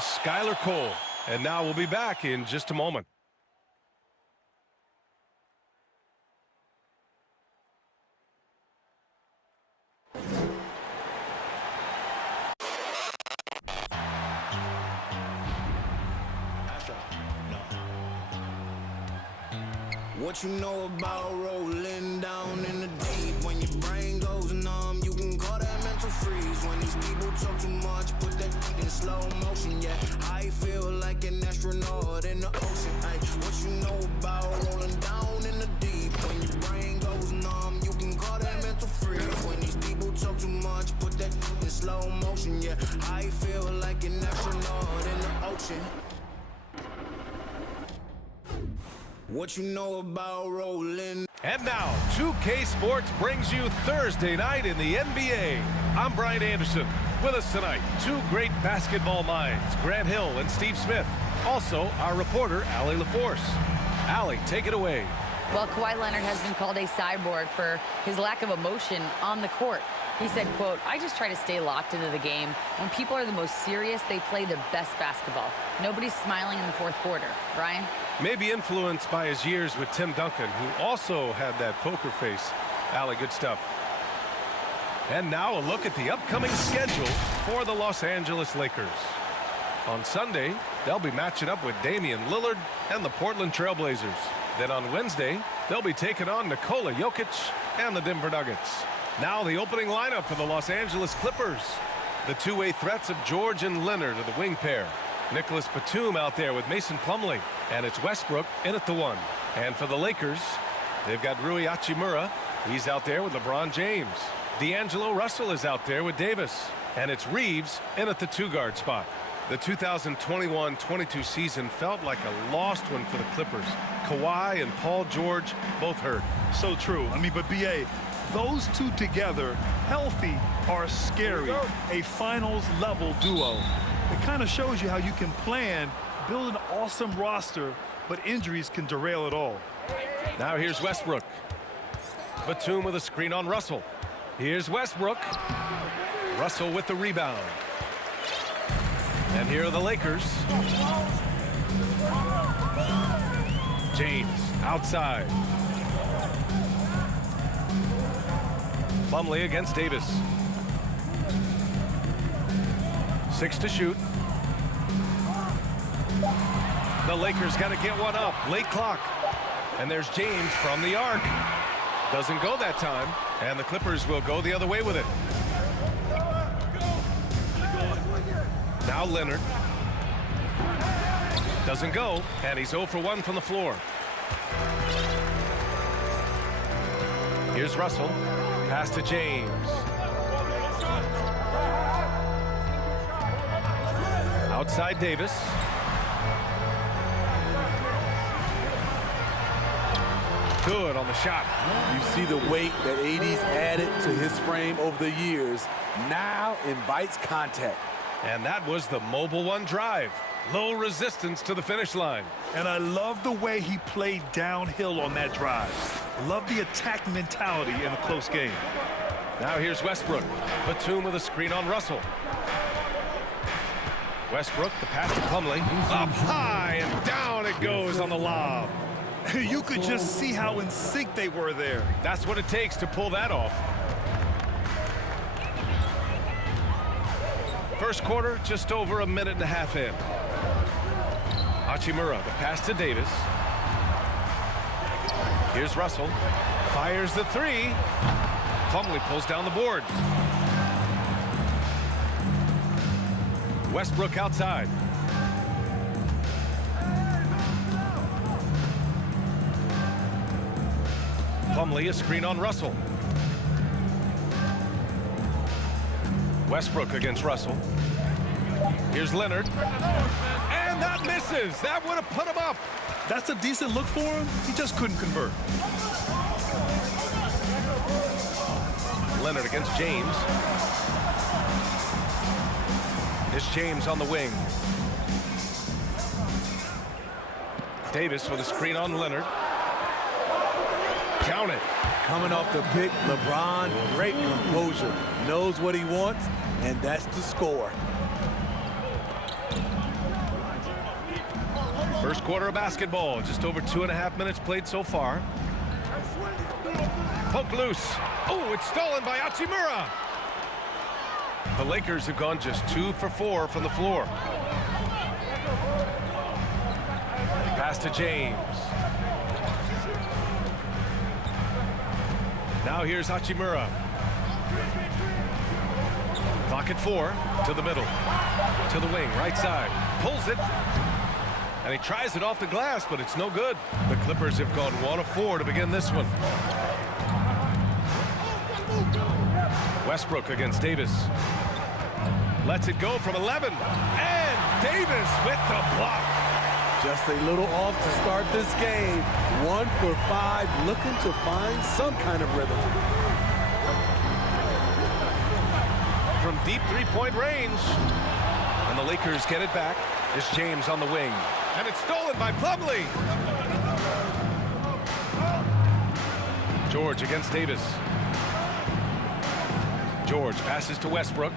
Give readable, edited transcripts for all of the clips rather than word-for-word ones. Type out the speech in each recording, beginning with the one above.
Skylar Cole. And now we'll be back in just a moment. What you know about rolling down in the deep? When your brain goes numb, you can call that mental freeze. When these people talk too much, put that in slow motion. Yeah, I feel like an astronaut in the ocean. Ay, what you know about rolling down in the deep? When your brain goes numb, you can call that mental freeze. When these people talk too much, put that in slow motion. Yeah, I feel like an astronaut in the ocean. What you know about rolling? And now, 2K Sports brings you Thursday night in the NBA. I'm Brian Anderson. With us tonight, two great basketball minds, Grant Hill and Steve Smith. Also, our reporter, Allie LaForce. Allie, take it away. Well, Kawhi Leonard has been called a cyborg for his lack of emotion on the court. He said, quote, "I just try to stay locked into the game. When people are the most serious, they play the best basketball. Nobody's smiling in the fourth quarter." Brian? Maybe influenced by his years with Tim Duncan, who also had that poker face. Allie, good stuff. And now a look at the upcoming schedule for the Los Angeles Lakers. On Sunday, they'll be matching up with Damian Lillard and the Portland Trailblazers. Then on Wednesday, they'll be taking on Nikola Jokic and the Denver Nuggets. Now the opening lineup for the Los Angeles Clippers. The two-way threats of George and Leonard are the wing pair. Nicholas Batum out there with Mason Plumlee. And it's Westbrook in at the one. And for the Lakers, they've got Rui Hachimura. He's out there with LeBron James. D'Angelo Russell is out there with Davis. And it's Reeves in at the two-guard spot. The 2021-22 season felt like a lost one for the Clippers. Kawhi and Paul George both hurt. So true. I mean, but B.A., those two together, healthy, are scary. A finals-level duo. It kind of shows you how you can plan, build an awesome roster, but injuries can derail it all. Now here's Westbrook. Batum with a screen on Russell. Here's Westbrook. Russell with the rebound. And here are the Lakers. James outside. Plumlee against Davis. 6 to shoot. The Lakers got to get one up. Late clock. And there's James from the arc. Doesn't go that time. And the Clippers will go the other way with it. Now Leonard. Doesn't go. And he's 0 for 1 from the floor. Here's Russell. Pass to James. Outside Davis. Good on the shot. You see the weight that AD's added to his frame over the years. Now invites contact. And that was the mobile one drive. Low resistance to the finish line. And I love the way he played downhill on that drive. Love the attack mentality in a close game. Now here's Westbrook. Batum with a screen on Russell. Westbrook, the pass to Plumlee. Up high and down it goes on the lob. You could just see how in sync they were there. That's what it takes to pull that off. First quarter, just over a minute and a half in. Hachimura, the pass to Davis. Here's Russell. Fires the three. Plumlee pulls down the board. Westbrook outside. Plumlee, a screen on Russell. Westbrook against Russell. Here's Leonard. And that misses. That would have put him up. That's a decent look for him. He just couldn't convert. Leonard against James. It's James on the wing. Davis with a screen on Leonard. Count it. Coming off the pick, LeBron, great composure. Knows what he wants, and that's the score. First quarter of basketball, just over 2.5 minutes played so far. Poke loose. Oh, it's stolen by Hachimura. The Lakers have gone just 2 for 4 from the floor. Pass to James. Now here's Hachimura. Clock at 4. To the middle. To the wing, right side. Pulls it. And he tries it off the glass, but it's no good. The Clippers have gone 1 of 4 to begin this one. Westbrook against Davis. Lets it go from 11. And Davis with the block. Just a little off to start this game. 1 for 5, looking to find some kind of rhythm. From deep three-point range. And the Lakers get it back. It's James on the wing. And it's stolen by Plumlee. George against Davis. George passes to Westbrook.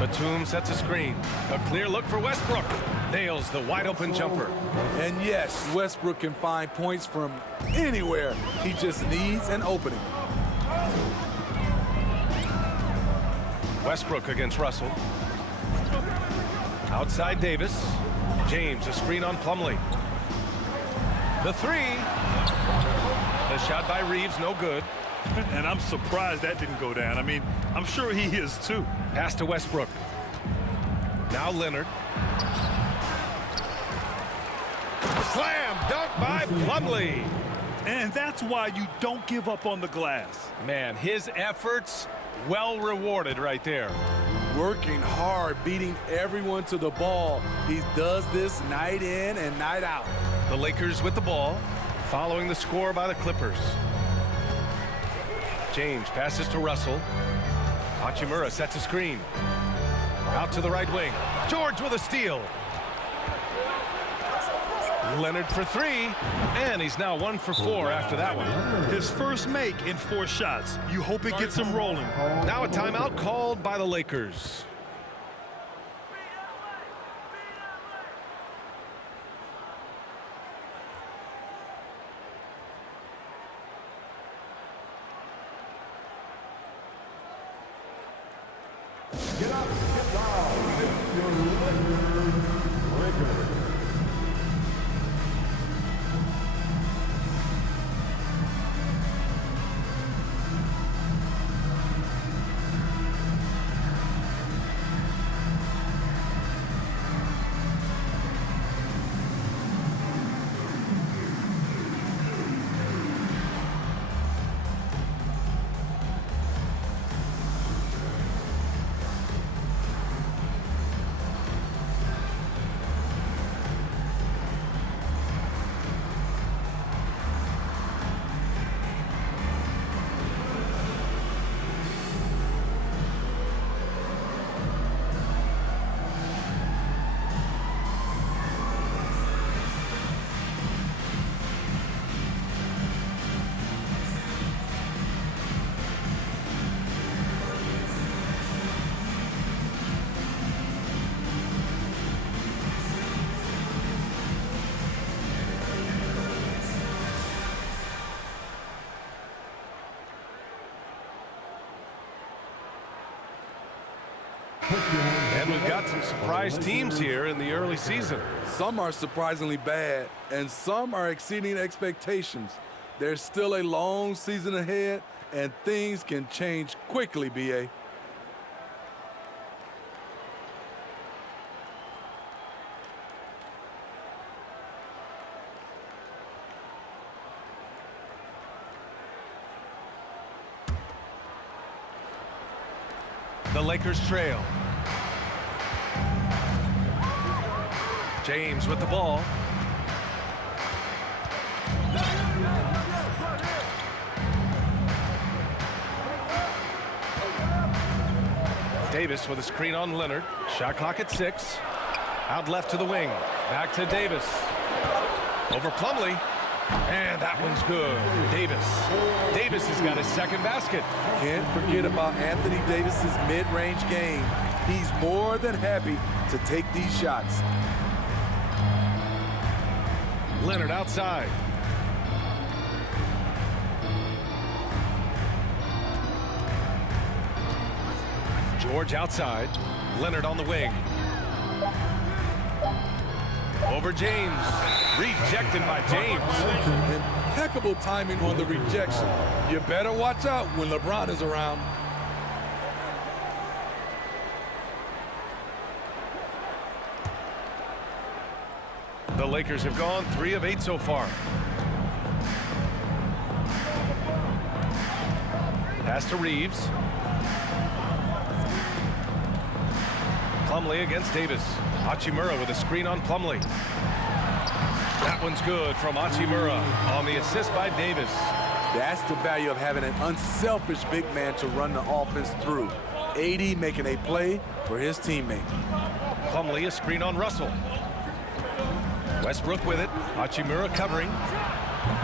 Batum sets a screen. A clear look for Westbrook. Nails the wide-open jumper. And yes, Westbrook can find points from anywhere. He just needs an opening. Westbrook against Russell. Outside Davis. James, a screen on Plumlee. The three. The shot by Reeves, no good. And I'm surprised that didn't go down. I mean, I'm sure he is too. Pass to Westbrook. Now Leonard. Slam dunk by Plumlee. And that's why you don't give up on the glass. Man, his efforts well rewarded right there. Working hard, beating everyone to the ball. He does this night in and night out. The Lakers with the ball, following the score by the Clippers. James passes to Russell. Hachimura sets a screen. Out to the right wing. George with a steal. Leonard for 3, and he's now 1 for 4 after that one. His first make in 4 shots. You hope it gets him rolling. Now a timeout called by the Lakers. Get up, get down, lift your Lakers. And we've got some surprise teams here in the early season. Some are surprisingly bad, and some are exceeding expectations. There's still a long season ahead, and things can change quickly, B.A. The Lakers trail. James with the ball. Davis with a screen on Leonard. Shot clock at 6. Out left to the wing. Back to Davis. Over Plumlee. And that one's good. Davis has got his second basket. Can't forget about Anthony Davis's mid-range game. He's more than happy to take these shots. Leonard outside. George outside. Leonard on the wing. Over James. Rejected by James. Impeccable timing on the rejection. You better watch out when LeBron is around. The Lakers have gone 3 of 8 so far. Pass to Reeves. Plumlee against Davis. Hachimura with a screen on Plumlee. That one's good from Hachimura on the assist by Davis. That's the value of having an unselfish big man to run the offense through. AD making a play for his teammate. Plumlee a screen on Russell. Westbrook with it. Hachimura covering.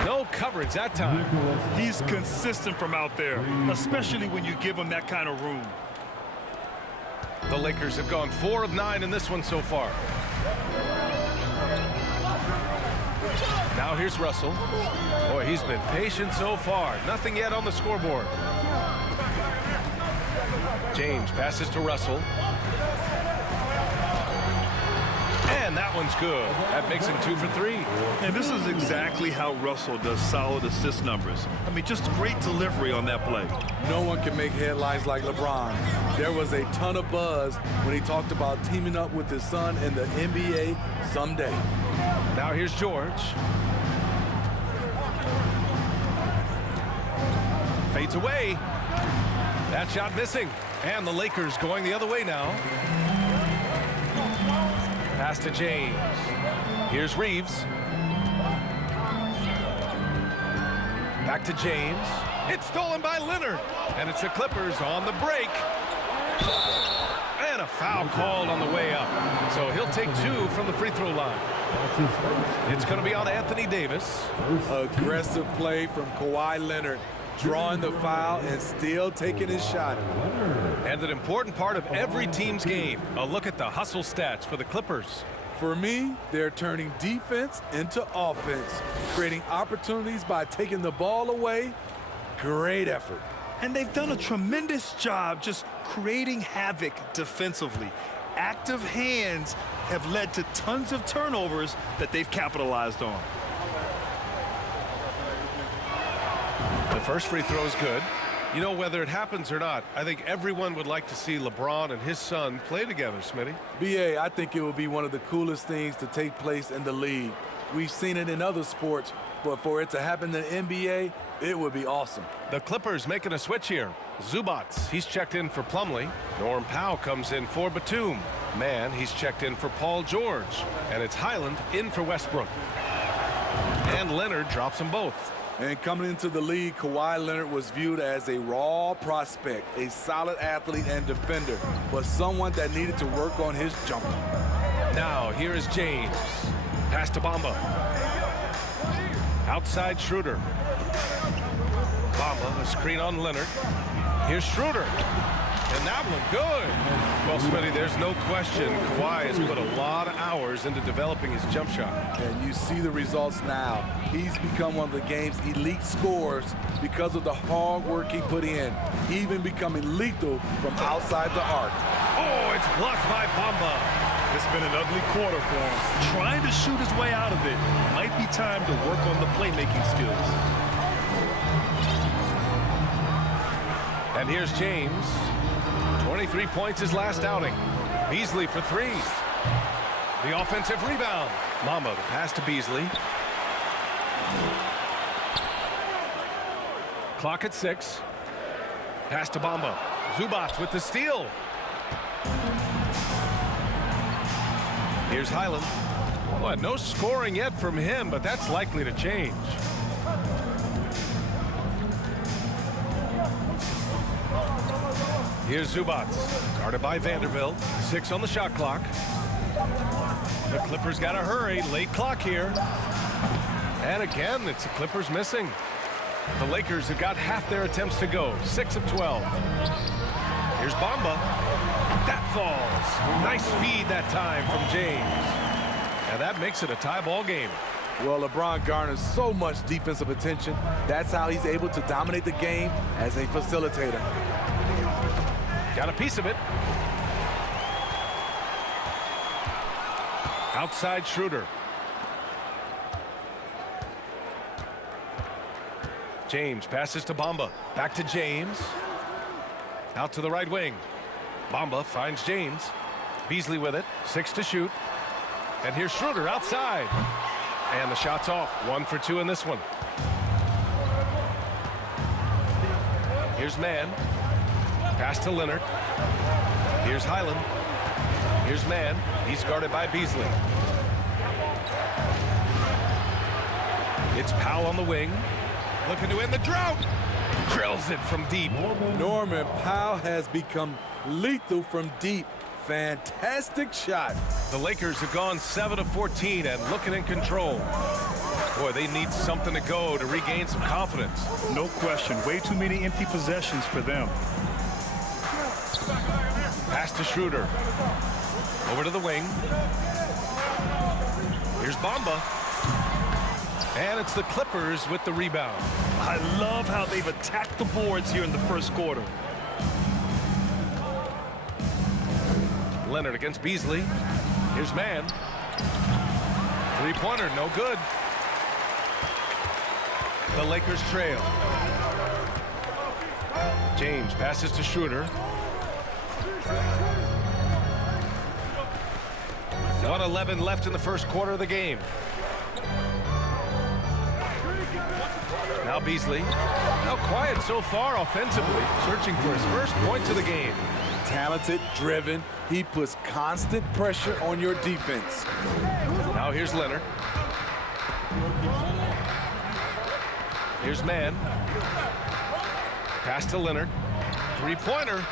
No coverage that time. He's consistent from out there, especially when you give him that kind of room. The Lakers have gone 4 of 9 in this one so far. Now here's Russell. Boy, he's been patient so far. Nothing yet on the scoreboard. James passes to Russell. And that one's good. That makes him 2 for 3. And this is exactly how Russell does solid assist numbers. I mean, just great delivery on that play. No one can make headlines like LeBron. There was a ton of buzz when he talked about teaming up with his son in the NBA someday. Now here's George. Fades away. That shot missing. And the Lakers going the other way now. Pass to James. Here's Reeves. Back to James. It's stolen by Leonard. And it's the Clippers on the break. And a foul called on the way up. So he'll take 2 from the free throw line. It's going to be on Anthony Davis. Aggressive play from Kawhi Leonard, drawing the foul and still taking his shot. And an important part of every team's game. A look at the hustle stats for the Clippers. For me, they're turning defense into offense, creating opportunities by taking the ball away. Great effort. And they've done a tremendous job just creating havoc defensively. Active hands have led to tons of turnovers that they've capitalized on. The first free throw is good. You know, whether it happens or not, I think everyone would like to see LeBron and his son play together, Smitty. BA, I think it would be one of the coolest things to take place in the league. We've seen it in other sports, but for it to happen in the NBA, it would be awesome. The Clippers making a switch here. Zubats, he's checked in for Plumlee. Norm Powell comes in for Batum. Man, he's checked in for Paul George. And it's Highland in for Westbrook. And Leonard drops them both. And coming into the league, Kawhi Leonard was viewed as a raw prospect, a solid athlete and defender, but someone that needed to work on his jumper. Now, here is James. Pass to Bamba. Outside Schroeder. Bamba, a screen on Leonard. Here's Schroeder. And that one good. Well, Smitty, there's no question Kawhi has put a lot of hours into developing his jump shot. And you see the results now. He's become one of the game's elite scorers because of the hard work he put in, even becoming lethal from outside the arc. Oh, it's blocked by Bamba. It's been an ugly quarter for him. Trying to shoot his way out of it. Might be time to work on the playmaking skills. And here's James. 23 points his last outing. Beasley for 3. The offensive rebound. Mamba, the pass to Beasley. Clock at 6. Pass to Bamba. Zubats with the steal. Here's Highland. Well, no scoring yet from him, but that's likely to change. Here's Zubats, guarded by Vanderbilt. 6 on the shot clock. The Clippers got to hurry. Late clock here. And again, it's the Clippers missing. The Lakers have got half their attempts to go. 6 of 12. Here's Bamba. That falls. Nice feed that time from James. And that makes it a tie ball game. Well, LeBron garners so much defensive attention. That's how he's able to dominate the game as a facilitator. Got a piece of it. Outside Schroeder. James passes to Bamba. Back to James. Out to the right wing. Bamba finds James. Beasley with it. 6 to shoot. And here's Schroeder outside. And the shot's off. 1 for 2 in this one. Here's Mann. Pass to Leonard. Here's Highland. Here's Mann. He's guarded by Beasley. It's Powell on the wing. Looking to end the drought. Drills it from deep. Norman Powell has become lethal from deep. Fantastic shot. The Lakers have gone 7 of 14 and looking in control. Boy, they need something to go to regain some confidence. No question. Way too many empty possessions for them. Pass to Schroeder. Over to the wing. Here's Bamba. And it's the Clippers with the rebound. I love how they've attacked the boards here in the first quarter. Leonard against Beasley. Here's Mann. Three-pointer, no good. The Lakers trail. James passes to Schroeder. 1:11 left in the first quarter of the game. Now Beasley. Now quiet so far offensively, searching for his first points of the game. Talented, driven. He puts constant pressure on your defense. Now here's Leonard. Here's Mann. Pass to Leonard. Three-pointer.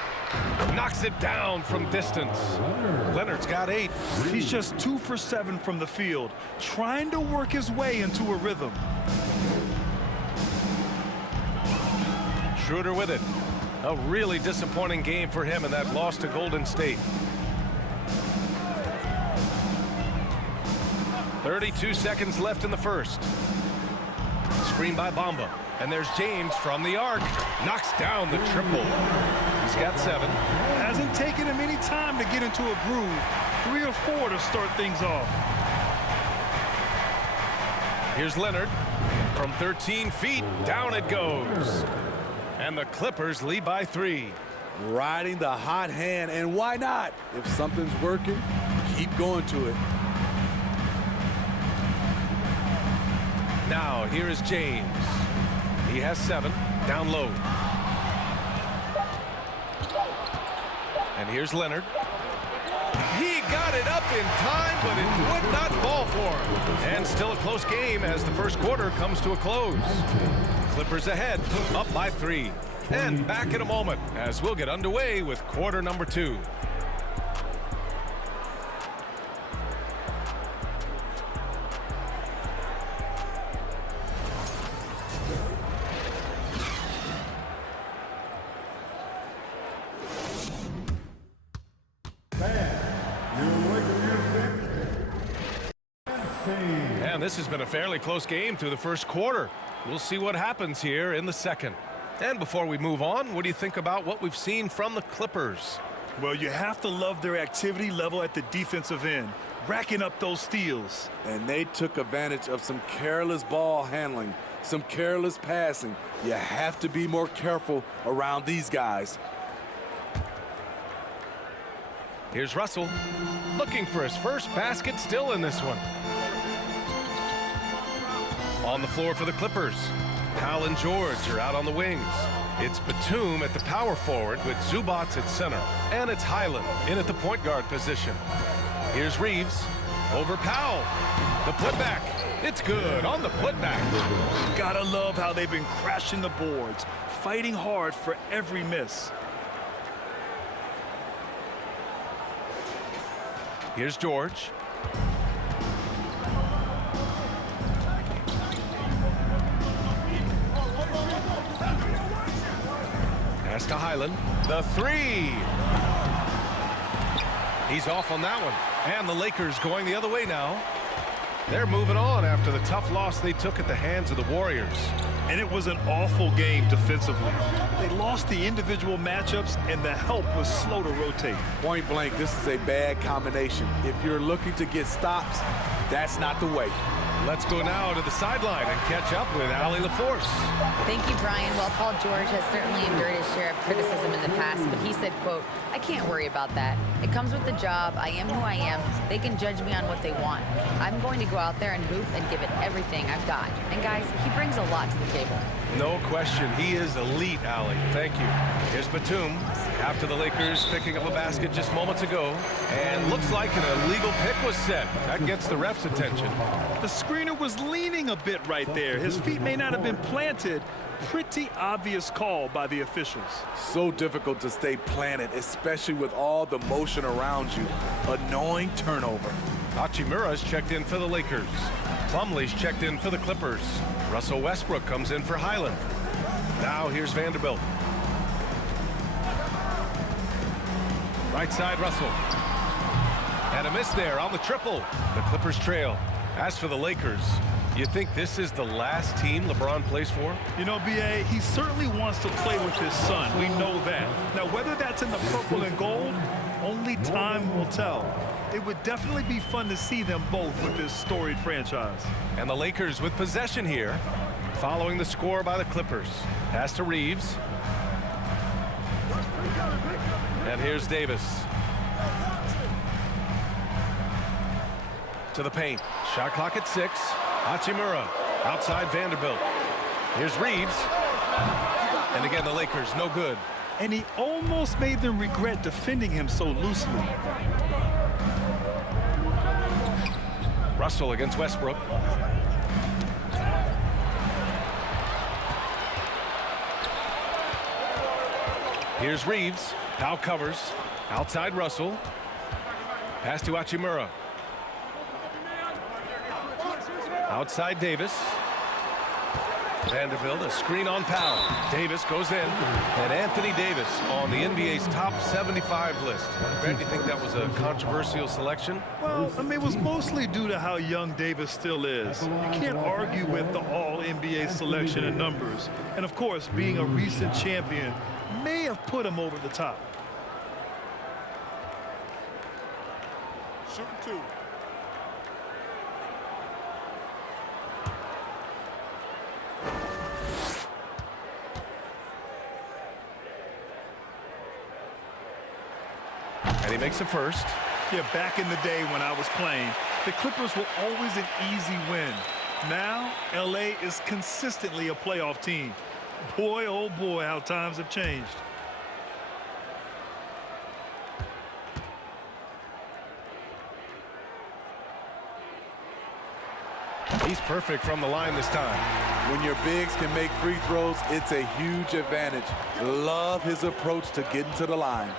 Knocks it down from distance. Leonard's got 8. He's just 2 for 7 from the field, trying to work his way into a rhythm. Schroeder with it. A really disappointing game for him in that loss to Golden State. 32 seconds left in the first. Screen by Bamba. And there's James from the arc. Knocks down the triple. He's got 7. Hasn't taken him any time to get into a groove. 3 or 4 to start things off. Here's Leonard. From 13 feet, down it goes. And the Clippers lead by 3. Riding the hot hand, and why not? If something's working, keep going to it. Now, here is James. He has 7, down low. And here's Leonard. He got it up in time, but it would not fall for him. And still a close game as the first quarter comes to a close. Clippers ahead, up by 3. And back in a moment as we'll get underway with quarter number 2. And this has been a fairly close game through the first quarter. We'll see what happens here in the second. And before we move on, what do you think about what we've seen from the Clippers? Well, you have to love their activity level at the defensive end, racking up those steals. And they took advantage of some careless ball handling, some careless passing. You have to be more careful around these guys. Here's Russell, looking for his first basket still in this one. On the floor for the Clippers, Powell and George are out on the wings. It's Batum at the power forward with Zubac at center. And it's Highland in at the point guard position. Here's Reeves over Powell. The putback. It's good on the putback. Gotta love how they've been crashing the boards, fighting hard for every miss. Here's George. Pass to Highland. The three. He's off on that one. And the Lakers going the other way now. They're moving on after the tough loss they took at the hands of the Warriors. And it was an awful game defensively. They lost the individual matchups, and the help was slow to rotate. Point blank, this is a bad combination. If you're looking to get stops, that's not the way. Let's go now to the sideline and catch up with Allie LaForce. Thank you, Brian. Well, Paul George has certainly endured his share of criticism in the past, but he said, quote, "I can't worry about that. It comes with the job. I am who I am. They can judge me on what they want. I'm going to go out there and hoop and give it everything I've got." And guys, he brings a lot to the table. No question, he is elite, Allie. Thank you. Here's Batum after the Lakers picking up a basket just moments ago. And looks like an illegal pick was set. That gets the ref's attention. The screener was leaning a bit right there. His feet may not have been planted. Pretty obvious call by the officials. So difficult to stay planted, especially with all the motion around you. Annoying turnover. Hachimura's checked in for the Lakers. Plumlee's checked in for the Clippers. Russell Westbrook comes in for Highland. Now here's Vanderbilt. Right side, Russell. And a miss there on the triple. The Clippers trail. As for the Lakers, you think this is the last team LeBron plays for? You know, B.A., he certainly wants to play with his son. We know that. Now, whether that's in the purple and gold, only time will tell. It would definitely be fun to see them both with this storied franchise. And the Lakers with possession here, following the score by the Clippers. Pass to Reeves. And here's Davis. To the paint. Shot clock at 6. Hachimura outside Vanderbilt. Here's Reeves. And again, the Lakers, no good. And he almost made them regret defending him so loosely. Russell against Westbrook. Here's Reeves. Powell covers. Outside Russell. Pass to Hachimura. Outside Davis. Vanderbilt, a screen on Powell. Davis goes in. And Anthony Davis on the NBA's top 75 list. Grant, do you think that was a controversial selection? Well, I mean, it was mostly due to how young Davis still is. You can't argue with the all-NBA selection and numbers. And, of course, being a recent champion may have put him over the top. Shooting two. And he makes a first. Yeah, back in the day when I was playing, the Clippers were always an easy win. Now, L.A. is consistently a playoff team. Boy, oh boy, how times have changed. He's perfect from the line this time. When your bigs can make free throws, it's a huge advantage. Love his approach to getting to the line.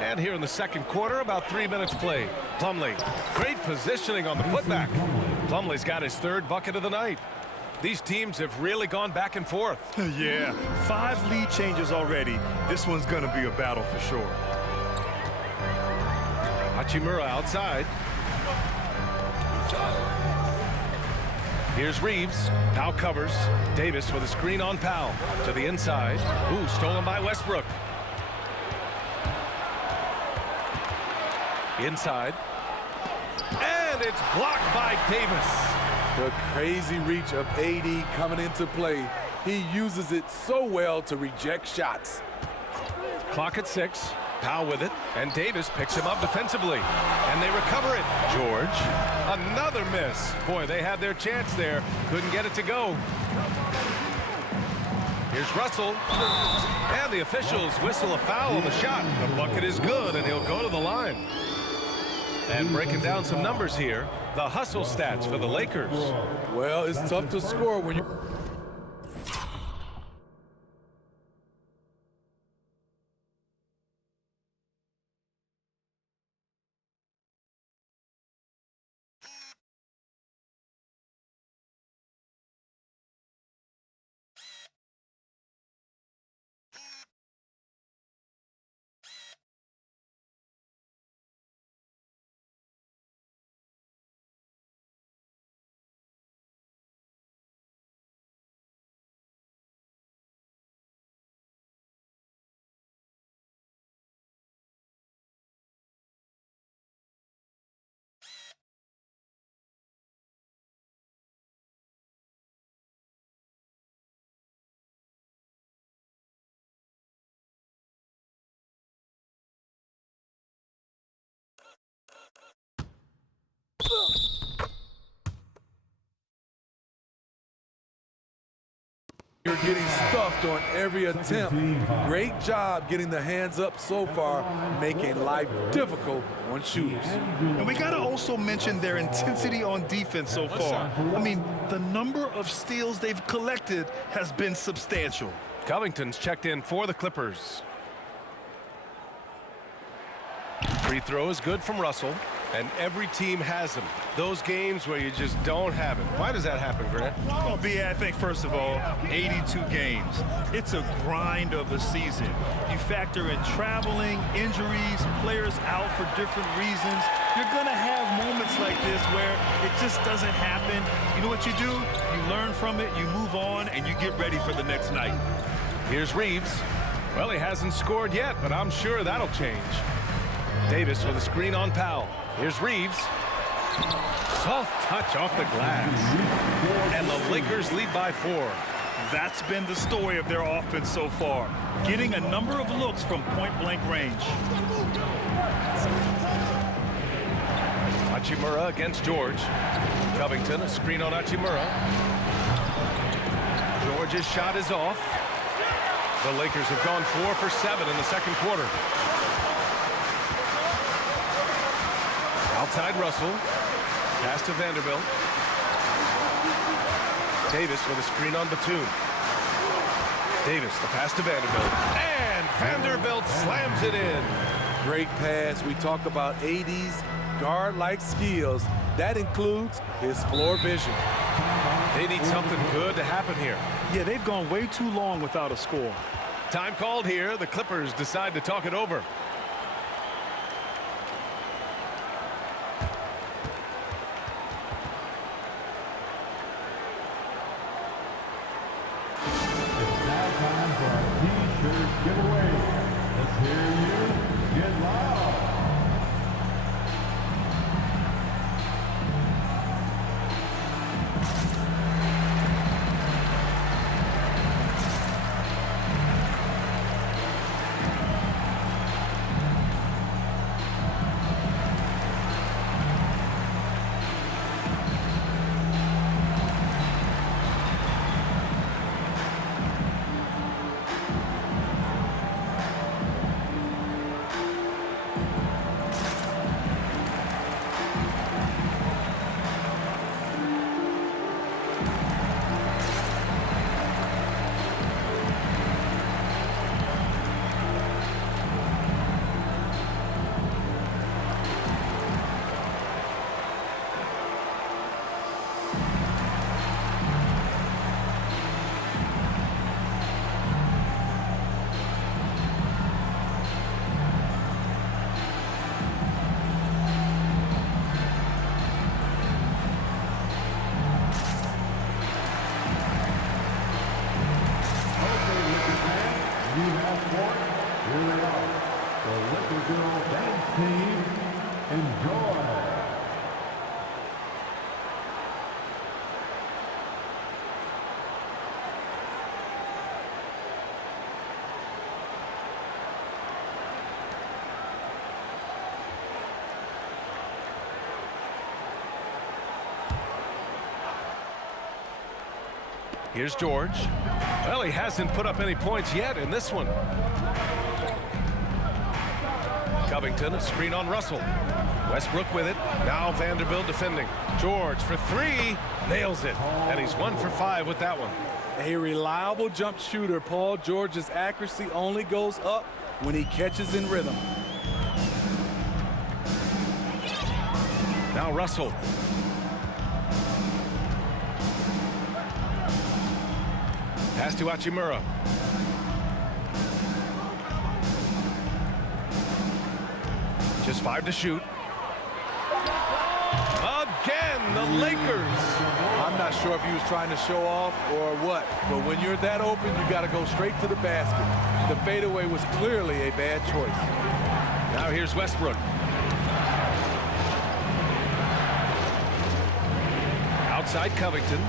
And here in the second quarter, about 3 minutes played. Plumlee, great positioning on the putback. Plumlee's got his third bucket of the night. These teams have really gone back and forth. Yeah, 5 lead changes already. This one's going to be a battle for sure. Hachimura outside. Here's Reeves. Powell covers. Davis with a screen on Powell. To the inside. Ooh, stolen by Westbrook. Inside. And it's blocked by Davis. The crazy reach of AD coming into play. He uses it so well to reject shots. Clock at 6. Powell with it, and Davis picks him up defensively. And they recover it. George, another miss. Boy, they had their chance there. Couldn't get it to go. Here's Russell. And the officials whistle a foul on the shot. The bucket is good, and he'll go to the line. And breaking down some numbers here, the hustle stats for the Lakers. Well, it's tough to score when you You're getting stuffed on every attempt. Great job getting the hands up so far, making life difficult on shooters. And we got to also mention their intensity on defense so far. I mean, the number of steals they've collected has been substantial. Covington's checked in for the Clippers. Free throw is good from Russell, and every team has them. Those games where you just don't have it. Why does that happen, Grant? Well, B.A., I think, first of all, 82 games. It's a grind of a season. You factor in traveling, injuries, players out for different reasons. You're going to have moments like this where it just doesn't happen. You know what you do? You learn from it, you move on, and you get ready for the next night. Here's Reeves. Well, he hasn't scored yet, but I'm sure that'll change. Davis with a screen on Powell. Here's Reeves. Soft touch off the glass. And the Lakers lead by 4. That's been the story of their offense so far, getting a number of looks from point-blank range. Hachimura against George. Covington, a screen on Hachimura. George's shot is off. The Lakers have gone 4 for 7 in the second quarter. Outside Russell. Pass to Vanderbilt. Davis with a screen on Batum. Davis, the pass to Vanderbilt. And Vanderbilt slams it in. Great pass. We talk about 80s guard-like skills. That includes his floor vision. They need something good to happen here. Yeah, they've gone way too long without a score. Time called here. The Clippers decide to talk it over. Giveaway. Let's hear you get loud. Here's George. Well, he hasn't put up any points yet in this one. Covington, a screen on Russell. Westbrook with it. Now Vanderbilt defending. George for 3. Nails it. And he's 1 for 5 with that one. A reliable jump shooter. Paul George's accuracy only goes up when he catches in rhythm. Now Russell. Pass to Hachimura. Just 5 to shoot. Again, the Lakers. I'm not sure if he was trying to show off or what, but when you're that open, you got to go straight to the basket. The fadeaway was clearly a bad choice. Now here's Westbrook. Outside Covington.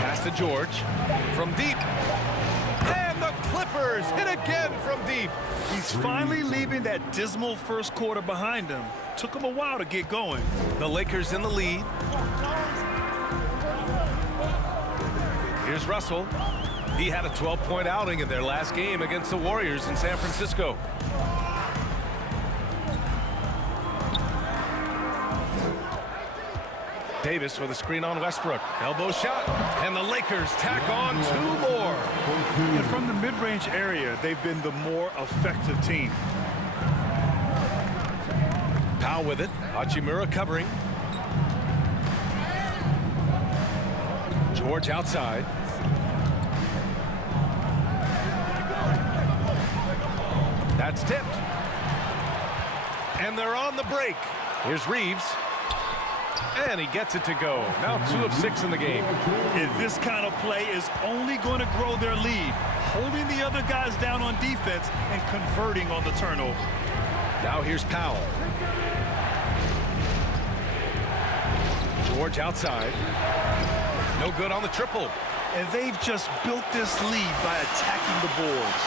Pass to George from deep. And the Clippers hit again from deep. He's finally leaving that dismal first quarter behind him. Took him a while to get going. The Lakers in the lead. Here's Russell. He had a 12-point outing in their last game against the Warriors in San Francisco. Davis with a screen on Westbrook. Elbow shot. And the Lakers tack on 2 more. And from the mid-range area, they've been the more effective team. Powell with it. Hachimura covering. George outside. That's tipped. And they're on the break. Here's Reeves. And he gets it to go. Now 2 of 6 in the game. And this kind of play is only going to grow their lead. Holding the other guys down on defense and converting on the turnover. Now here's Powell. George outside. No good on the triple. And they've just built this lead by attacking the boards.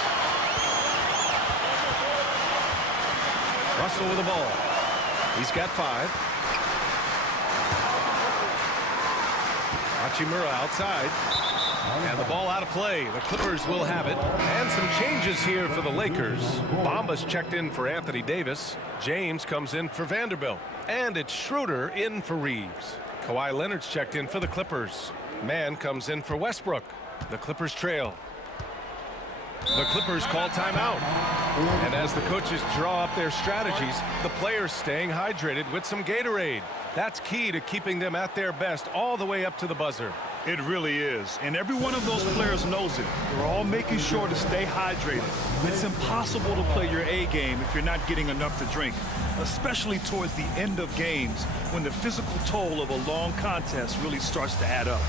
Russell with the ball. He's got 5. Hachimura outside. And the ball out of play. The Clippers will have it. And some changes here for the Lakers. Bamba's checked in for Anthony Davis. James comes in for Vanderbilt. And it's Schroeder in for Reeves. Kawhi Leonard's checked in for the Clippers. Mann comes in for Westbrook. The Clippers trail. The Clippers call timeout. And as the coaches draw up their strategies, the players staying hydrated with some Gatorade. That's key to keeping them at their best all the way up to the buzzer. It really is. And every one of those players knows it. They're all making sure to stay hydrated. It's impossible to play your A game if you're not getting enough to drink, especially towards the end of games when the physical toll of a long contest really starts to add up.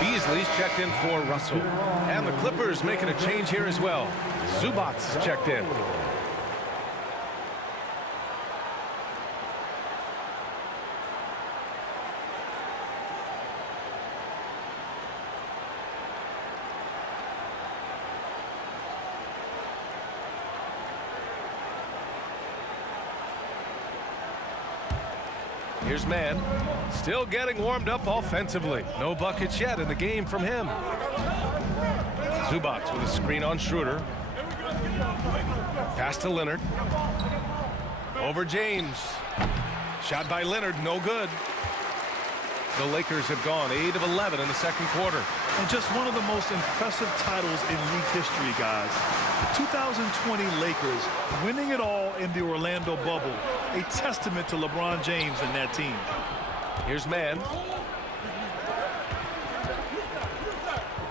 Beasley's checked in for Russell. And the Clippers making a change here as well. Zubac is checked in. Here's Mann. Still getting warmed up offensively. No buckets yet in the game from him. Zubac with a screen on Schroeder. Pass to Leonard. Over James. Shot by Leonard, no good. The Lakers have gone 8 of 11 in the second quarter. And just one of the most impressive titles in league history, guys. The 2020 Lakers winning it all in the Orlando bubble. A testament to LeBron James and that team. Here's Mann.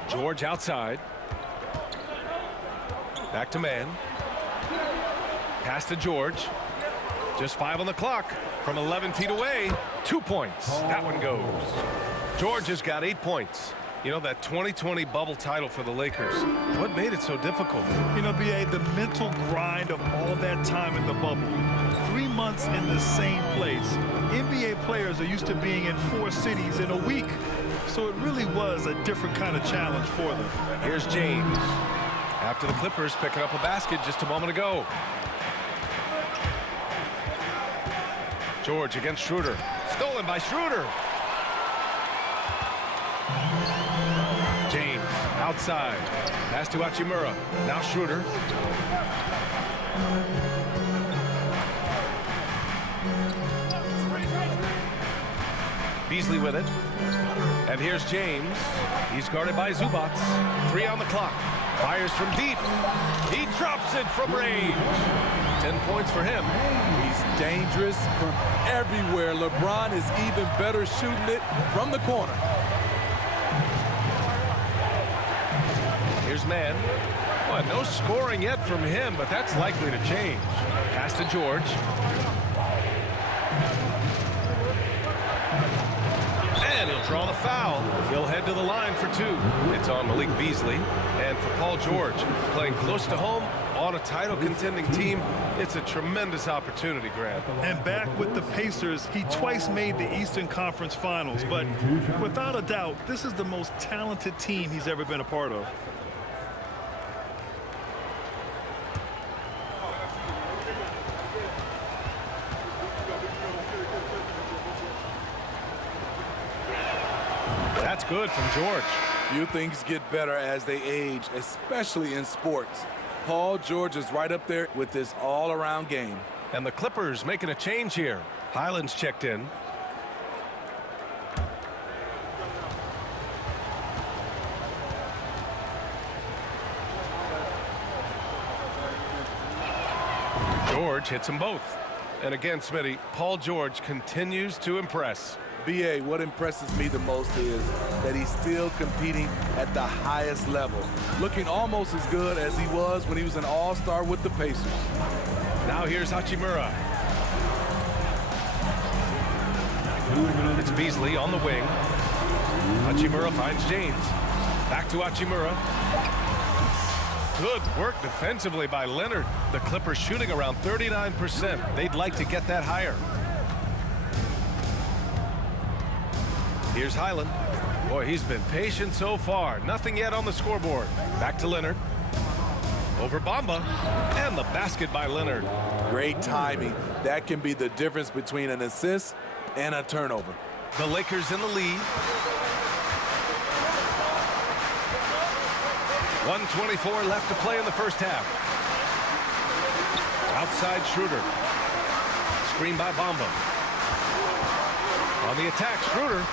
George outside. Back to Mann. Pass to George. Just 5 on the clock. From 11 feet away, 2 points. That one goes. George has got 8 points. You know, that 2020 bubble title for the Lakers. What made it so difficult? You know, B.A., the mental grind of all that time in the bubble. 3 months in the same place. NBA players are used to being in 4 cities in a week. So it really was a different kind of challenge for them. Here's James. After the Clippers picking up a basket just a moment ago. George against Schroeder. Stolen by Schroeder. James Outside. Pass to Hachimura. Now Schroeder. Beasley with it. And here's James. He's guarded by Zubac. 3 on the clock. Fires from deep. He drops it from range. 10 points for him. He's dangerous from everywhere. LeBron is even better shooting it from the corner. Here's Mann. Well, no scoring yet from him, but that's likely to change. Pass to George. And he'll draw the foul. He'll head to the line for 2. It's on Malik Beasley. And for Paul George, playing close to home on a title-contending team, it's a tremendous opportunity, Grant. And back with the Pacers, he twice made the Eastern Conference Finals. But without a doubt, this is the most talented team he's ever been a part of. That's good from George. Few things get better as they age, especially in sports. Paul George is right up there with this all-around game. And the Clippers making a change here. Highland's checked in. George hits them both. And again, Smitty, Paul George continues to impress. BA, what impresses me the most is that he's still competing at the highest level, looking almost as good as he was when he was an all-star with the Pacers. Now here's Hachimura. It's Beasley on the wing. Hachimura finds James. Back to Hachimura. Good work defensively by Leonard. The Clippers shooting around 39%. They'd like to get that higher. Here's Highland. Boy, he's been patient so far. Nothing yet on the scoreboard. Back to Leonard. Over Bamba. And the basket by Leonard. Great timing. That can be the difference between an assist and a turnover. The Lakers in the lead. 1:24 left to play in the first half. Outside Schroeder. Screen by Bamba. On the attack, Schroeder.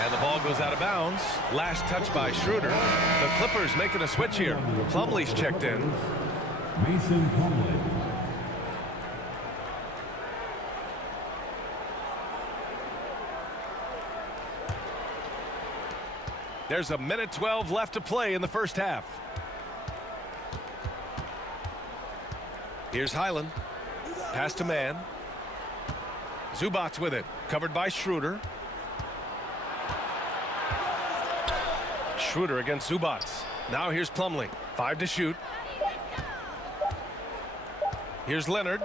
And the ball goes out of bounds. Last touch by Schroeder. The Clippers making a switch here. Plumlee's checked in. Mason Plumlee. There's 1:12 left to play in the first half. Here's Highland. Pass to Mann. Zubac with it. Covered by Schroeder. Schroeder against Zubac. Now here's Plumlee. 5 to shoot. Here's Leonard.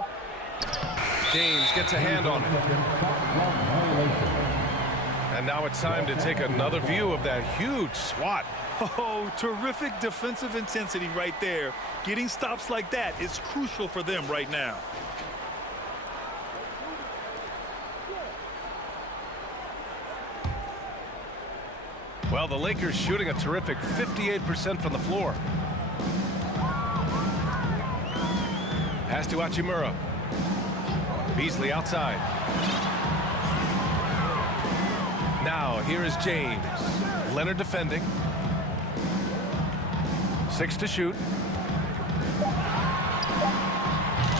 James gets a hand on it. And now it's time to take another view of that huge swat. Oh, terrific defensive intensity right there. Getting stops like that is crucial for them right now. Well, the Lakers shooting a terrific 58% from the floor. Pass to Hachimura. Beasley outside. Now, here is James. Leonard defending. 6 to shoot.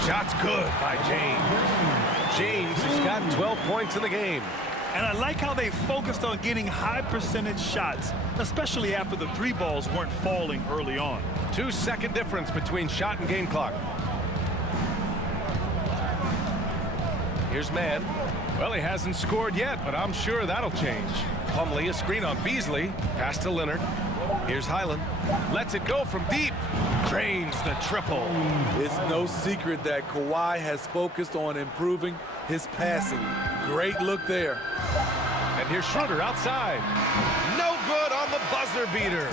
Shot's good by James. James has got 12 points in the game. And I like how they focused on getting high percentage shots, especially after the 3 balls weren't falling early on. 2-second difference between shot and game clock. Here's Mann. Well, he hasn't scored yet, but I'm sure that'll change. Plumlee, a screen on Beasley. Pass to Leonard. Here's Highland. Lets it go from deep. Drains the triple. It's no secret that Kawhi has focused on improving his passing. Great look there. And here's Schroeder outside. No good on the buzzer beater.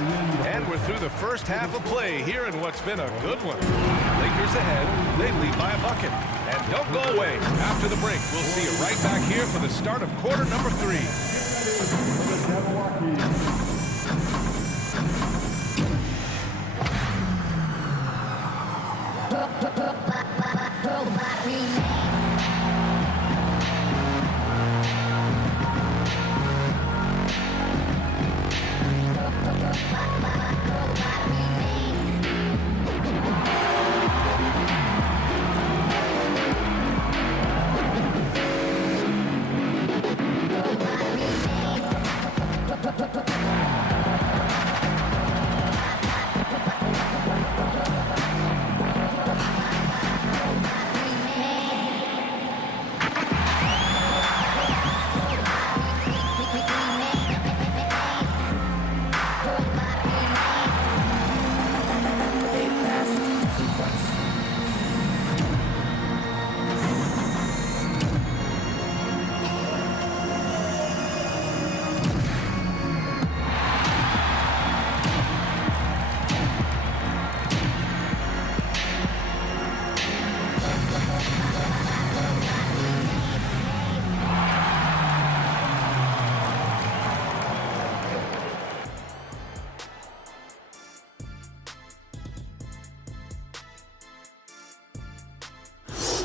And we're through the first half of play here in what's been a good one. Lakers ahead. They lead by a bucket. And don't go away. After the break, we'll see you right back here for the start of quarter number 3.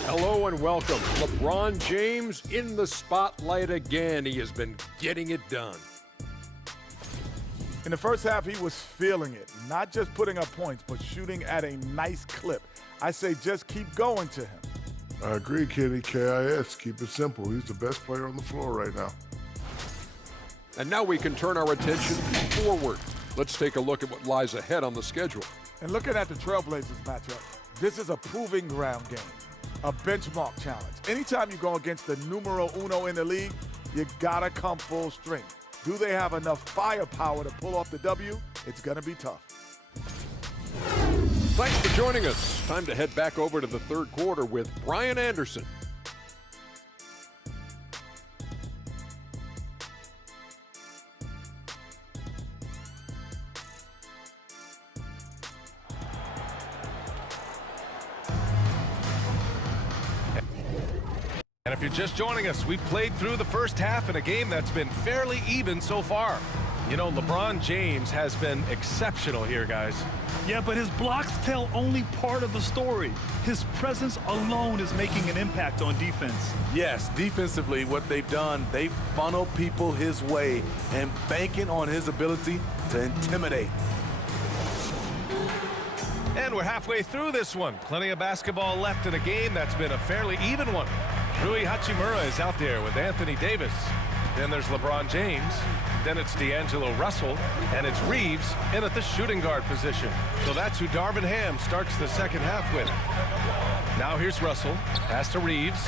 Hello and welcome. LeBron James in the spotlight again. He has been getting it done. In the first half, he was feeling it, not just putting up points, but shooting at a nice clip. I say just keep going to him. I agree, Kenny. KIS, keep it simple. He's the best player on the floor right now. And now we can turn our attention forward. Let's take a look at what lies ahead on the schedule. And looking at the Trailblazers matchup, this is a proving ground game, a benchmark challenge. Anytime you go against the numero uno in the league, you gotta come full strength. Do they have enough firepower to pull off the W? It's gonna be tough. Thanks for joining us. Time to head back over to the third quarter with Brian Anderson. And if you're just joining us, we played through the first half in a game that's been fairly even so far. You know, LeBron James has been exceptional here, guys. Yeah, but his blocks tell only part of the story. His presence alone is making an impact on defense. Yes, defensively, what they've done, they funnel people his way and banking on his ability to intimidate. And we're halfway through this one. Plenty of basketball left in a game that's been a fairly even one. Rui Hachimura is out there with Anthony Davis. Then there's LeBron James. Then it's D'Angelo Russell. And it's Reeves in at the shooting guard position. So that's who Darvin Ham starts the second half with. Now here's Russell. Pass to Reeves.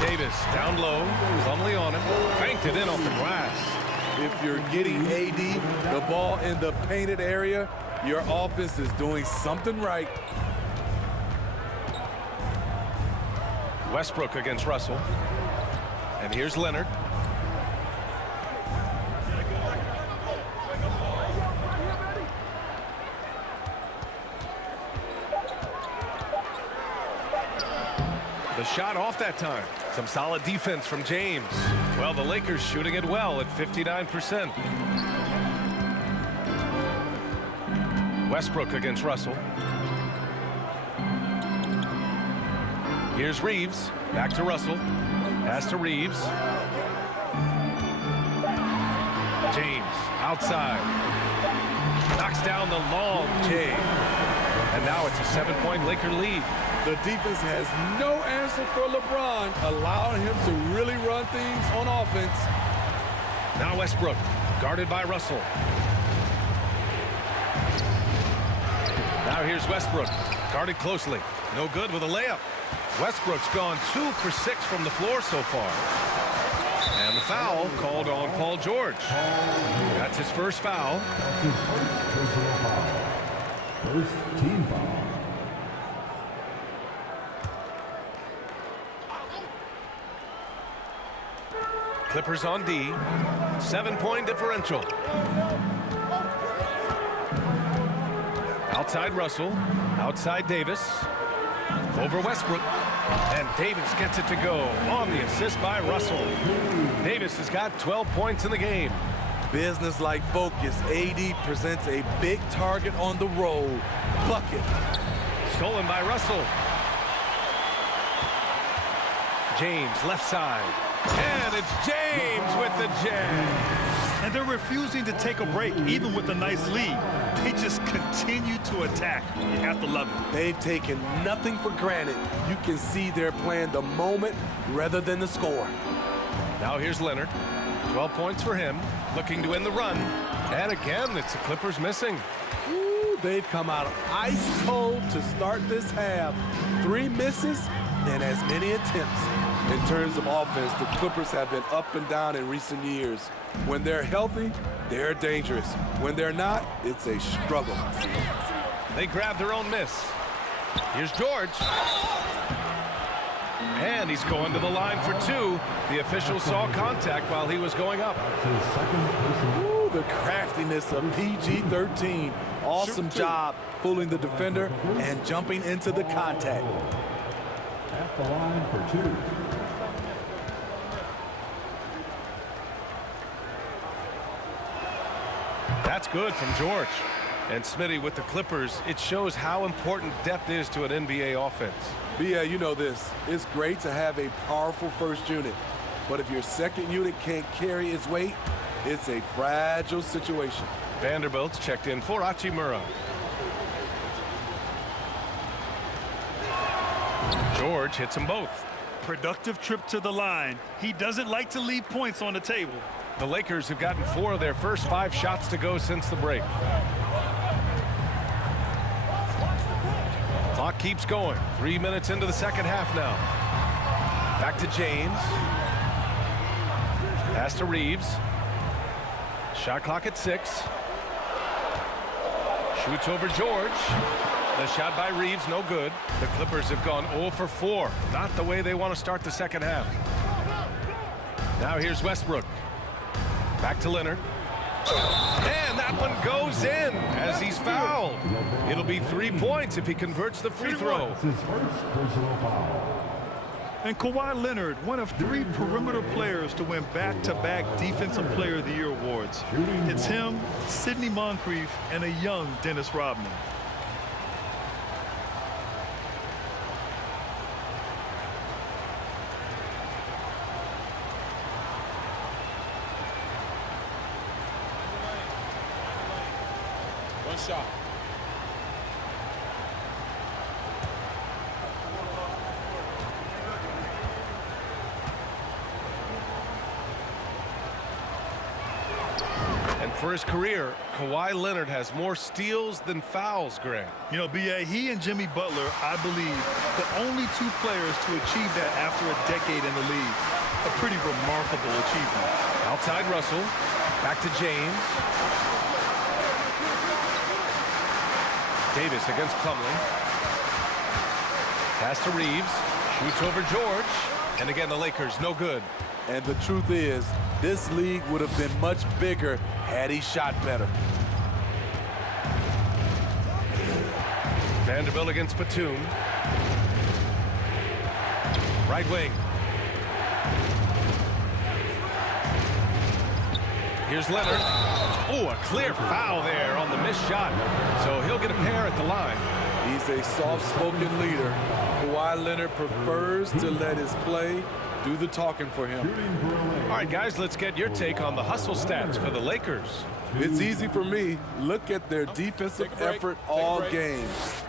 Davis down low. Plumlee on him. Banked it in off the glass. If you're getting AD the ball in the painted area, your offense is doing something right. Westbrook against Russell. And here's Leonard. The shot off that time. Some solid defense from James. Well, the Lakers shooting it well at 59%. Westbrook against Russell. Here's Reeves. Back to Russell. Pass to Reeves. James outside. Knocks down the long J. And now it's a 7-point Laker lead. The defense has no answer for LeBron, allowing him to really run things on offense. Now Westbrook, guarded by Russell. Now here's Westbrook, guarded closely. No good with a layup. Westbrook's gone 2 for 6 from the floor so far. And the foul called on Paul George. That's his first foul. First team foul. Clippers on D. 7-point differential. Outside Russell. Outside Davis. Over Westbrook. And Davis gets it to go on the assist by Russell. Davis has got 12 points in the game. Business-like focus. AD presents a big target on the roll. Bucket. Stolen by Russell. James left side. And it's James with the jam. And they're refusing to take a break, even with a nice lead. They just continue to attack. You have to love it. They've taken nothing for granted. You can see they're playing the moment rather than the score. Now here's Leonard. 12 points for him. Looking to win the run. And again, it's the Clippers missing. Ooh, they've come out ice cold to start this half. 3 misses and as many attempts. In terms of offense, the Clippers have been up and down in recent years. When they're healthy, they're dangerous. When they're not, it's a struggle. They grab their own miss. Here's George. And he's going to the line for 2. The official saw contact while he was going up. Ooh, the craftiness of PG-13. Awesome job fooling the defender and jumping into the contact. At the line for 2. That's good from George. And Smitty, with the Clippers, it shows how important depth is to an NBA offense. B.A., you know this. It's great to have a powerful first unit. But if your second unit can't carry its weight, it's a fragile situation. Vanderbilt's checked in for Hachimura. George hits them both. Productive trip to the line. He doesn't like to leave points on the table. The Lakers have gotten 4 of their first 5 shots to go since the break. Clock keeps going. 3 minutes into the second half now. Back to James. Pass to Reeves. Shot clock at 6. Shoots over George. The shot by Reeves, no good. The Clippers have gone 0 for 4. Not the way they want to start the second half. Now here's Westbrook. Back to Leonard. And that one goes in as he's fouled. It'll be 3 points if he converts the free throw. His first personal foul. And Kawhi Leonard, one of 3 perimeter players to win back-to-back Defensive Player of the Year awards. It's him, Sidney Moncrief, and a young Dennis Rodman. One shot. And for his career, Kawhi Leonard has more steals than fouls, Grant. You know, B.A., he and Jimmy Butler, I believe, the only 2 players to achieve that after a decade in the league. A pretty remarkable achievement. Outside Russell. Back to James. Davis against Plumlee. Pass to Reeves. Shoots over George. And again, the Lakers, no good. And the truth is, this league would have been much bigger had he shot better. Vanderbilt against Batum. Right wing. Here's Leonard. Oh, a clear foul there on the missed shot. So he'll get a pair at the line. He's a soft-spoken leader. Kawhi Leonard prefers to let his play do the talking for him. All right, guys, let's get your take on the hustle stats for the Lakers. It's easy for me. Look at their defensive effort all game.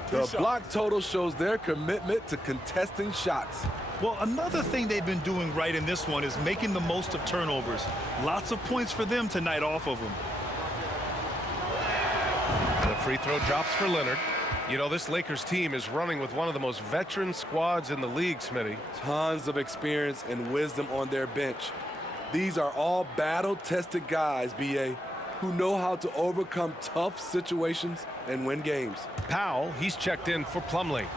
The block total shows their commitment to contesting shots. Well, another thing they've been doing right in this one is making the most of turnovers. Lots of points for them tonight off of them. The free throw drops for Leonard. You know, this Lakers team is running with one of the most veteran squads in the league, Smitty. Tons of experience and wisdom on their bench. These are all battle-tested guys, B.A., who know how to overcome tough situations and win games. Powell, he's checked in for Plumlee.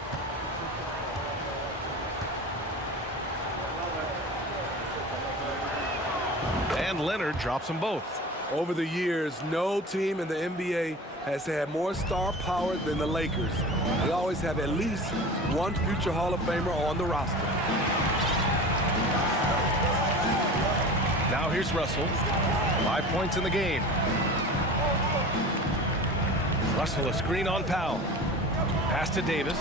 And Leonard drops them both. Over the years, no team in the NBA has had more star power than the Lakers. They always have at least one future Hall of Famer on the roster. Now here's Russell. 5 points in the game. Russell, a screen on Powell. Pass to Davis.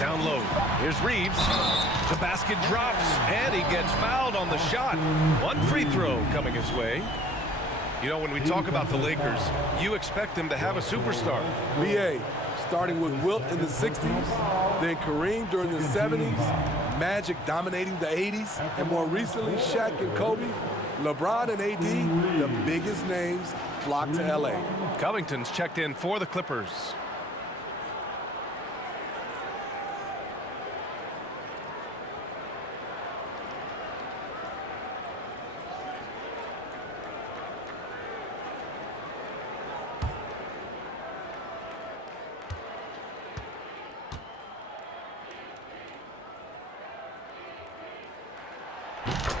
Down low. Here's Reeves. The basket drops, and he gets fouled on the shot. 1 free throw coming his way. You know, when we talk about the Lakers, you expect them to have a superstar. B.A., starting with Wilt in the 60s, then Kareem during the 70s, Magic dominating the 80s, and more recently Shaq and Kobe, LeBron and AD, the biggest names flocked to L.A. Covington's checked in for the Clippers.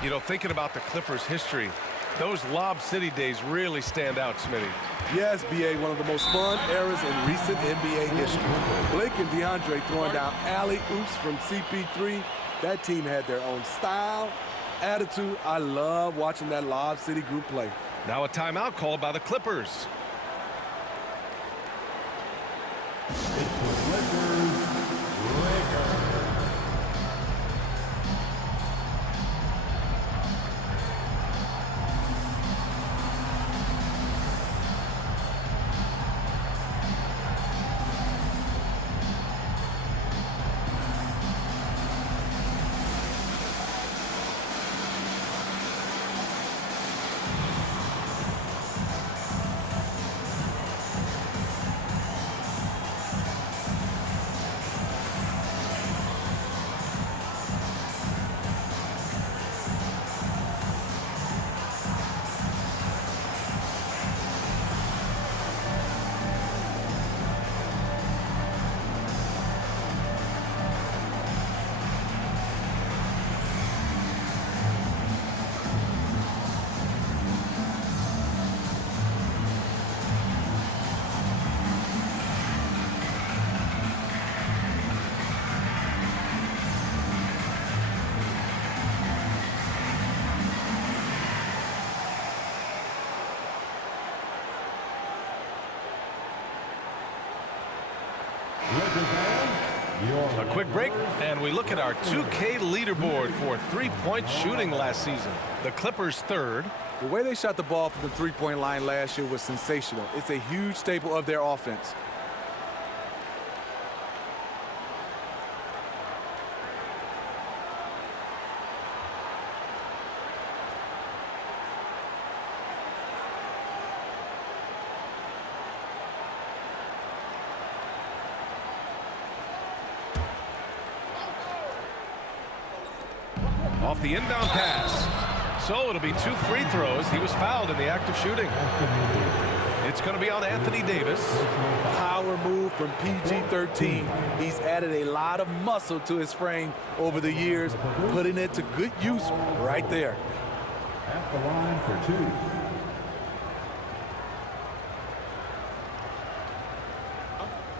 You know, thinking about the Clippers' history, those Lob City days really stand out, Smitty. Yes, B.A., one of the most fun eras in recent NBA history. Blake and DeAndre throwing down alley-oops from CP3. That team had their own style, attitude. I love watching that Lob City group play. Now a timeout called by the Clippers. A quick break, and we look at our 2K leaderboard for three-point shooting last season. The Clippers third. The way they shot the ball from the three-point line last year was sensational. It's a huge staple of their offense. Off the inbound pass. So it'll be 2 free throws. He was fouled in the act of shooting. It's going to be on Anthony Davis. Power move from PG-13. He's added a lot of muscle to his frame over the years, putting it to good use right there. At the line for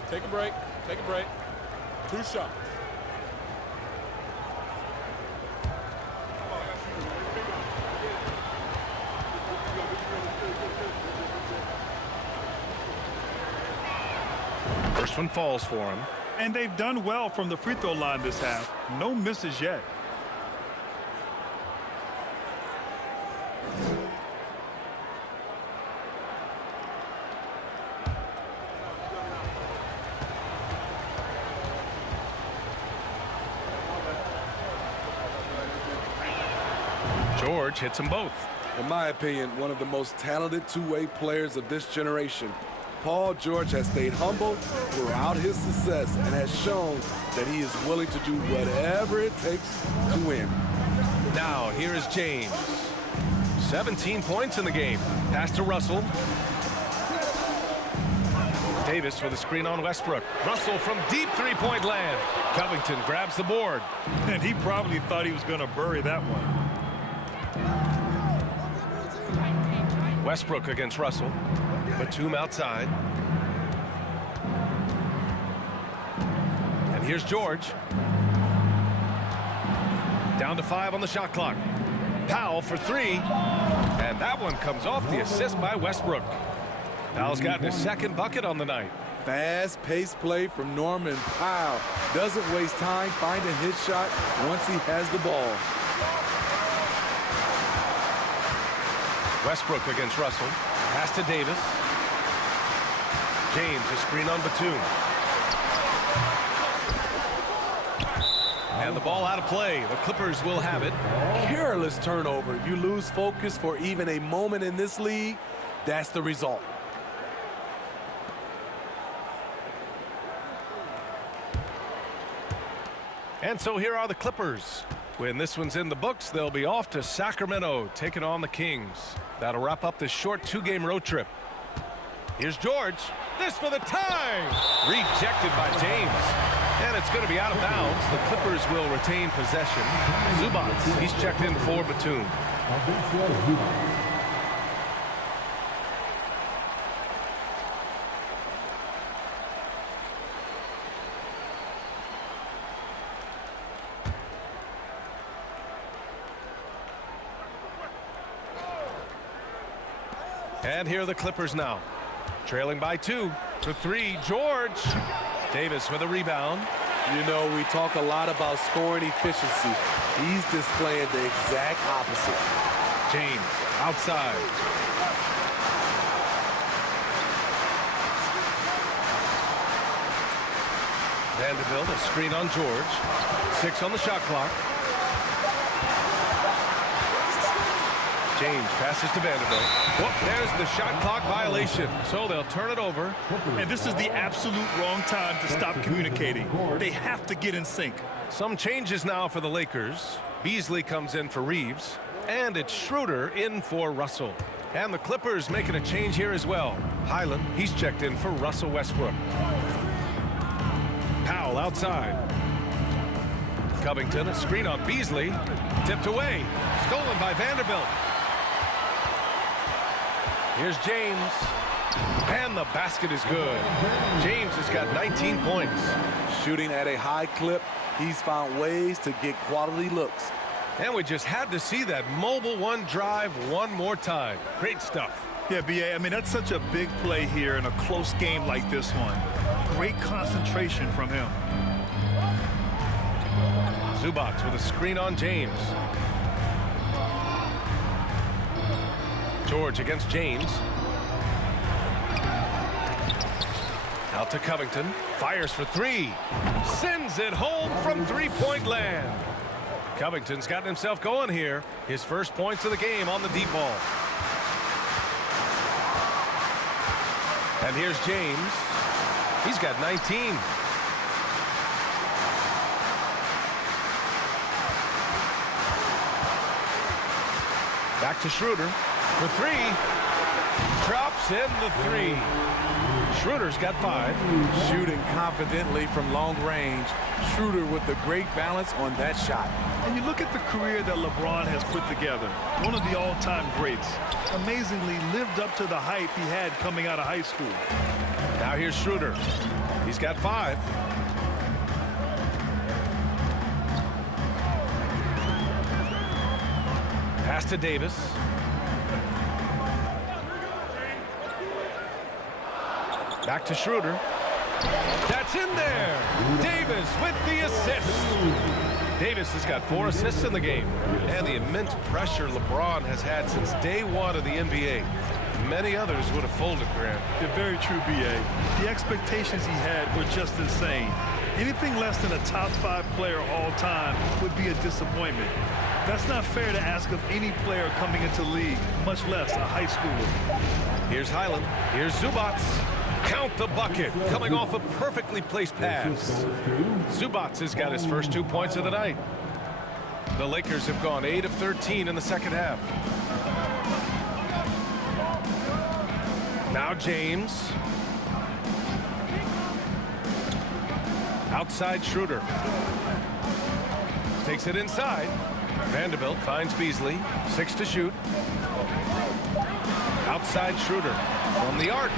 2. Take a break. Take a break. 2 shots. First one falls for him. And they've done well from the free throw line this half. No misses yet. George hits them both. In my opinion, one of the most talented two-way players of this generation. Paul George has stayed humble throughout his success and has shown that he is willing to do whatever it takes to win. Now here is James. 17 points in the game. Pass to Russell. Davis with a screen on Westbrook. Russell from deep three-point land. Covington grabs the board. And he probably thought he was going to bury that one. Westbrook against Russell. Batum outside. And here's George. Down to 5 on the shot clock. Powell for 3. And that one comes off the assist by Westbrook. Powell's gotten his second bucket on the night. Fast-paced play from Norman Powell. Doesn't waste time finding his shot once he has the ball. Westbrook against Russell. Pass to Davis. James, a screen on Batum. And the ball out of play. The Clippers will have it. Careless turnover. You lose focus for even a moment in this league. That's the result. And so here are the Clippers. When this one's in the books, they'll be off to Sacramento, taking on the Kings. That'll wrap up this short 2-game road trip. Here's George. This for the tie. Rejected by James. And it's going to be out of bounds. The Clippers will retain possession. Zubats, he's checked in for Batum. And here are the Clippers now. Trailing by 2 for 3. George. Davis with a rebound. You know, we talk a lot about scoring efficiency. He's displaying the exact opposite. James outside. Vanderbilt, a screen on George. 6 on the shot clock. James passes to Vanderbilt. Whoop, there's the shot clock violation. So they'll turn it over. And this is the absolute wrong time to stop communicating. They have to get in sync. Some changes now for the Lakers. Beasley comes in for Reeves. And it's Schroeder in for Russell. And the Clippers making a change here as well. Highland, he's checked in for Russell Westbrook. Powell outside. Covington, a screen on Beasley. Tipped away. Stolen by Vanderbilt. Here's James. And the basket is good. James has got 19 points. Shooting at a high clip, he's found ways to get quality looks. And we just had to see that mobile one drive one more time. Great stuff. Yeah, B.A., I mean, that's such a big play here in a close game like this one. Great concentration from him. Zubac with a screen on James. George against James. Out to Covington. Fires for 3. Sends it home from three-point land. Covington's gotten himself going here. His first points of the game on the deep ball. And here's James. He's got 19. Back to Schroeder for 3. Drops in the 3. Schroeder's got 5. Shooting confidently from long range. Schroeder with the great balance on that shot. And you look at the career that LeBron has put together. One of the all-time greats. Amazingly lived up to the hype he had coming out of high school. Now here's Schroeder. He's got 5. Pass to Davis. Back to Schroeder. That's in there. Davis with the assist. Davis has got 4 assists in the game. And the immense pressure LeBron has had since day one of the NBA. Many others would have folded, Grant. Yeah, very true, B.A. The expectations he had were just insane. Anything less than a top 5 player all time would be a disappointment. That's not fair to ask of any player coming into the league, much less a high schooler. Here's Highland. Here's Zubac. Count the bucket. Coming off a perfectly placed pass. Zubac has got his first 2 points of the night. The Lakers have gone 8 of 13 in the second half. Now James. Outside Schroeder. Takes it inside. Vanderbilt finds Beasley. 6 to shoot. Outside Schroeder from the arc.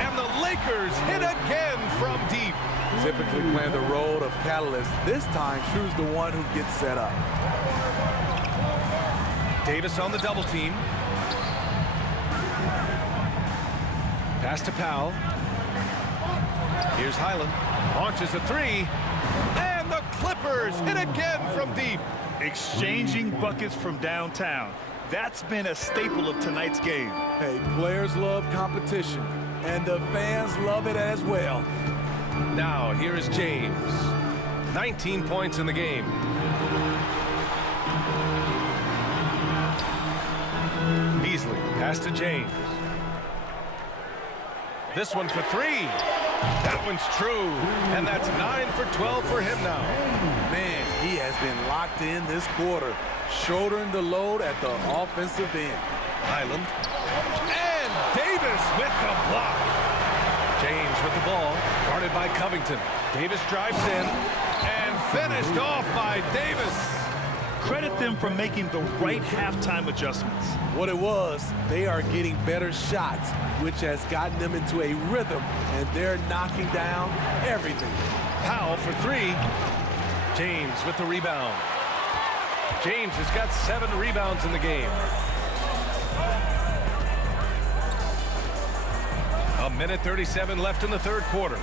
And the Lakers hit again from deep. Typically playing the role of catalyst. This time, Schroeder's the one who gets set up. Davis on the double team. Pass to Powell. Here's Highland. Launches a 3. And the Clippers hit again from deep. Exchanging buckets from downtown. That's been a staple of tonight's game. Hey, players love competition, and the fans love it as well. Now, here is James. 19 points in the game. Beasley, pass to James. This one for 3. That one's true. And that's 9 for 12 for him now. Man, he has been locked in this quarter, shouldering the load at the offensive end. Highland. And Davis with the block. James with the ball, guarded by Covington. Davis drives in and finished off by Davis. Credit them for making the right halftime adjustments. What it was, they are getting better shots, which has gotten them into a rhythm, and they're knocking down everything. Powell for 3. James with the rebound. James has got 7 rebounds in the game. A minute 37 left in the third quarter.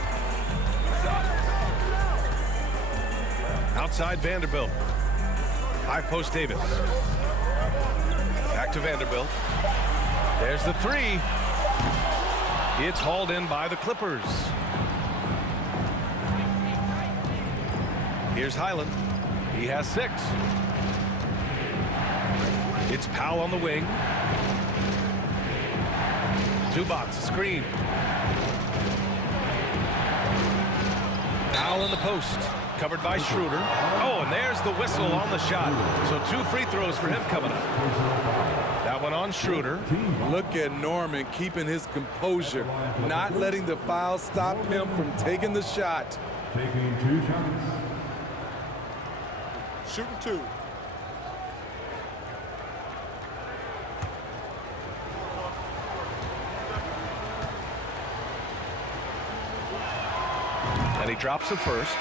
Outside Vanderbilt. High post Davis. Back to Vanderbilt. There's the three. It's hauled in by the Clippers. Here's Highland. He has 6. It's Powell on the wing. Zubats, screen. Powell in the post. Covered by Schroeder. Oh, and there's the whistle on the shot. So 2 free throws for him coming up. That one on Schroeder. Look at Norman keeping his composure, not letting the foul stop him from taking the shot. Taking 2 shots. Shooting 2. And he drops the first.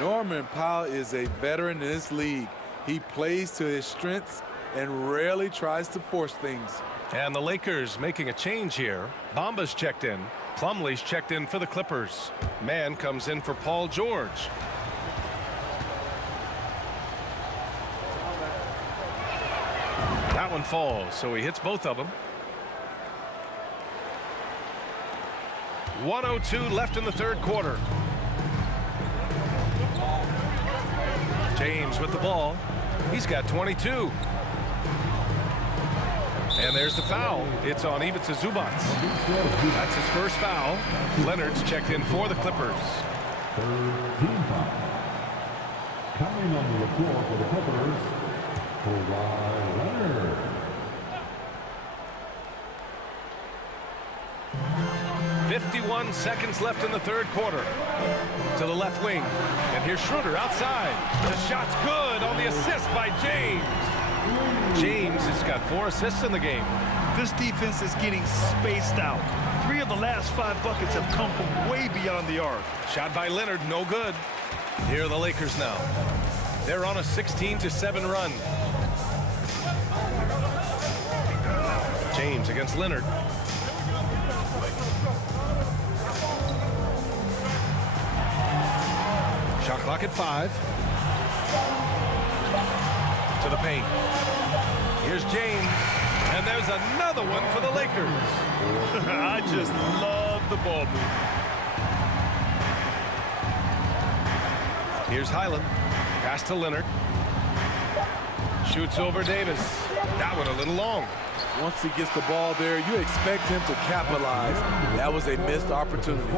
Norman Powell is a veteran in this league. He plays to his strengths and rarely tries to force things. And the Lakers making a change here. Bamba's checked in. Plumlee's checked in for the Clippers. Mann comes in for Paul George. That one falls, so he hits both of them. 1:02 left in the third quarter. James with the ball. He's got 22. And there's the foul. It's on Ivica Zubats. That's his first foul. Leonard's checked in for the Clippers. Third team foul. Coming onto the floor for the Clippers, Kawhi Leonard. 51 seconds left in the third quarter. To the left wing. And here's Schroeder outside. The shot's good on the assist by James. James has got 4 assists in the game. This defense is getting spaced out. 3 of the last 5 buckets have come from way beyond the arc. Shot by Leonard, no good. Here are the Lakers now. They're on a 16-7 run. James against Leonard. Shot clock at 5. To the paint. Here's James. And there's another one for the Lakers. I just love the ball movement. Here's Highland. Pass to Leonard. Shoots over Davis. That one a little long. Once he gets the ball there, you expect him to capitalize. That was a missed opportunity.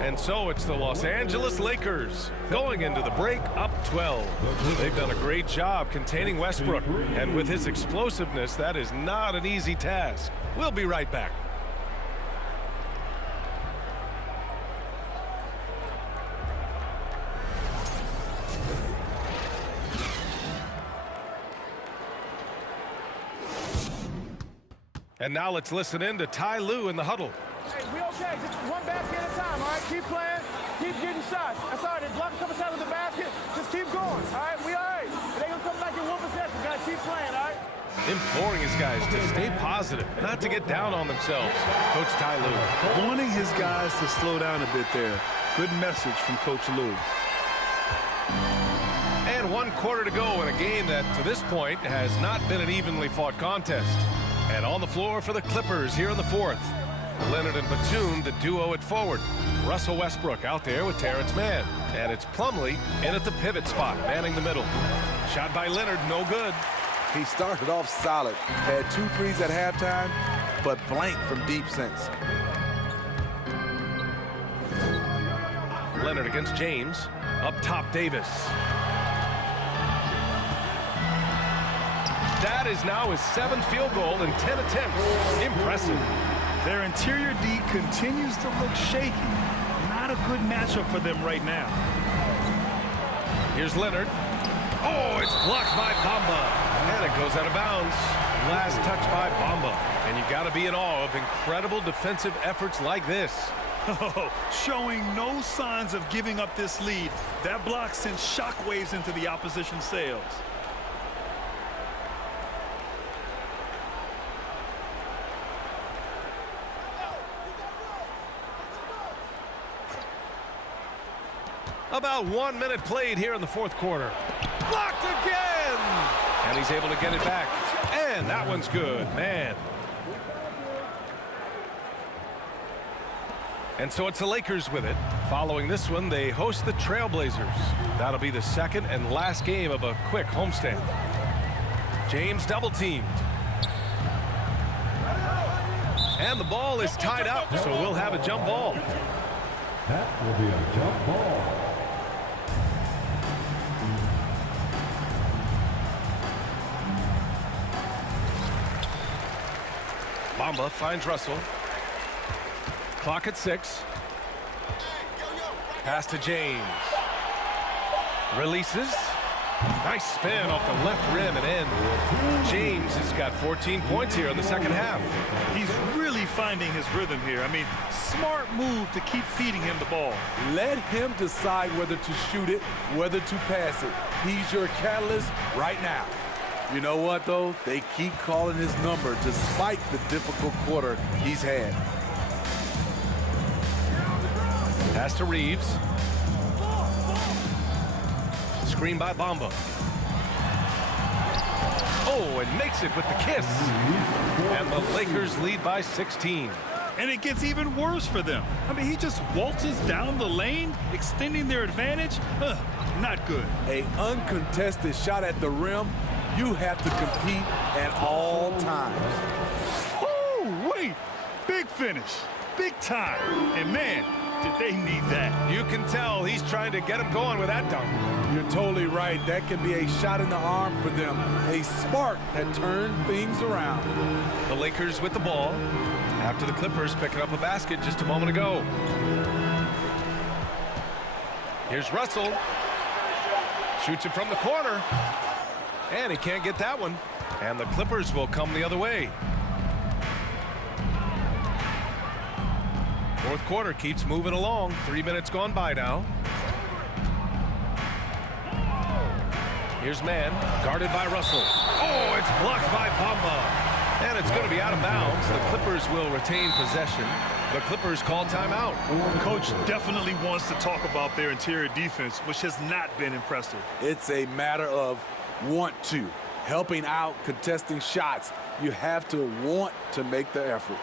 And so it's the Los Angeles Lakers going into the break up 12. They've done a great job containing Westbrook. And with his explosiveness, that is not an easy task. We'll be right back. And now let's listen in to Ty Lue in the huddle. Hey, we okay. Just one basket at a time, all right? Keep playing. Keep getting shots. That's all right. They block a couple shots with the basket. Just keep going, all right? We all right. They going to come back in 1 possession. Got to keep playing, all right? Imploring his guys to stay positive, not to get down on themselves. Coach Ty Lue. Wanting his guys to slow down a bit there. Good message from Coach Lue. And 1 quarter to go in a game that, to this point, has not been an evenly fought contest. And on the floor for the Clippers here in the 4th. Leonard and Batum, the duo at forward. Russell Westbrook out there with Terrence Mann. And it's Plumlee in at the pivot spot, manning the middle. Shot by Leonard, no good. He started off solid, had 2 threes at halftime, but blank from deep since. Leonard against James. Up top, Davis. That is now his 7th field goal in 10 attempts. Impressive. Their interior D continues to look shaky. Not a good matchup for them right now. Here's Leonard. Oh, it's blocked by Bamba. And it goes out of bounds. Last touch by Bamba. And you got to be in awe of incredible defensive efforts like this. Showing no signs of giving up this lead. That block sends shockwaves into the opposition sails. About 1 minute played here in the fourth quarter. Blocked again! And he's able to get it back. And that one's good, man. And so it's the Lakers with it. Following this one, they host the Trailblazers. That'll be the second and last game of a quick homestand. James double-teamed. And the ball is tied up, so we'll have a jump ball. That will be a jump ball. Bamba finds Russell. Clock at 6. Pass to James. Releases. Nice spin off the left rim and in. James has got 14 points here in the second half. He's really finding his rhythm here. I mean, smart move to keep feeding him the ball. Let him decide whether to shoot it, whether to pass it. He's your catalyst right now. You know what, though? They keep calling his number despite the difficult quarter he's had. Pass to Reeves. Screen by Bamba. Oh, and makes it with the kiss. And the Lakers lead by 16. And it gets even worse for them. I mean, he just waltzes down the lane, extending their advantage. Not good. An uncontested shot at the rim, you have to compete at all times. Oh, wait. Big finish. Big time. And, man, did they need that. You can tell he's trying to get him going with that dunk. You're totally right. That can be a shot in the arm for them. A spark that turns things around. The Lakers with the ball after the Clippers picking up a basket just a moment ago. Here's Russell. Shoots it from the corner. And he can't get that one. And the Clippers will come the other way. Fourth quarter keeps moving along. 3 minutes gone by now. Here's man, guarded by Russell. Oh, it's blocked by Bamba. And it's going to be out of bounds. The Clippers will retain possession. The Clippers call timeout. Coach definitely wants to talk about their interior defense, which has not been impressive. It's a matter of want to. Helping out, contesting shots. You have to want to make the effort.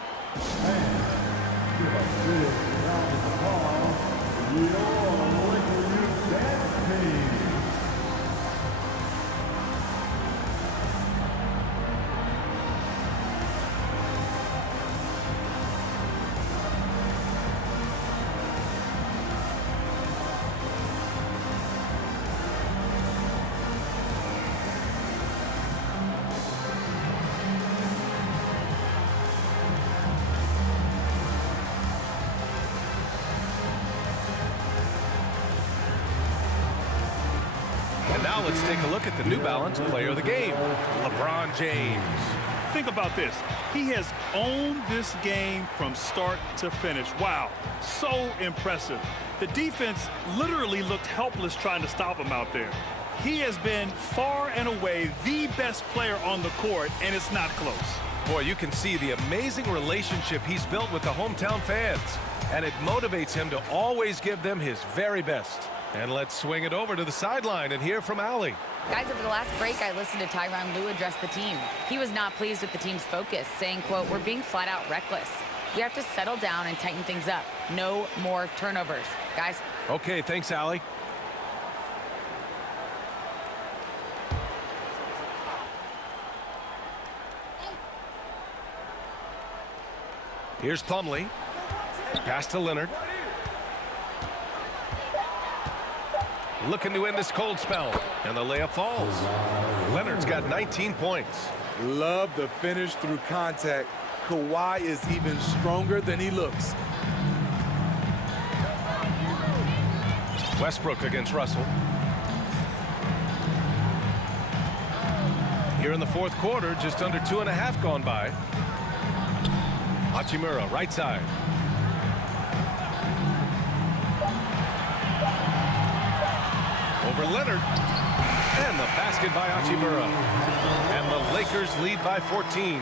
Now let's take a look at the New Balance player of the game, LeBron James. Think about this. He has owned this game from start to finish. Wow, so impressive. The defense literally looked helpless trying to stop him out there. He has been far and away the best player on the court, and it's not close. Boy, you can see the amazing relationship he's built with the hometown fans, and it motivates him to always give them his very best. And let's swing it over to the sideline and hear from Allie. Guys, over the last break, I listened to Tyronn Lue address the team. He was not pleased with the team's focus, saying, quote, "We're being flat out reckless. We have to settle down and tighten things up. No more turnovers." Guys. Okay, thanks, Allie. Here's Plumlee. Pass to Leonard. Looking to end this cold spell, and the layup falls. Leonard's got 19 points. Love the finish through contact. Kawhi is even stronger than he looks. Westbrook against Russell. Here in the fourth quarter, just under 2.5 gone by. Hachimura, right side. Over Leonard. And the basket by Hachimura. And the Lakers lead by 14.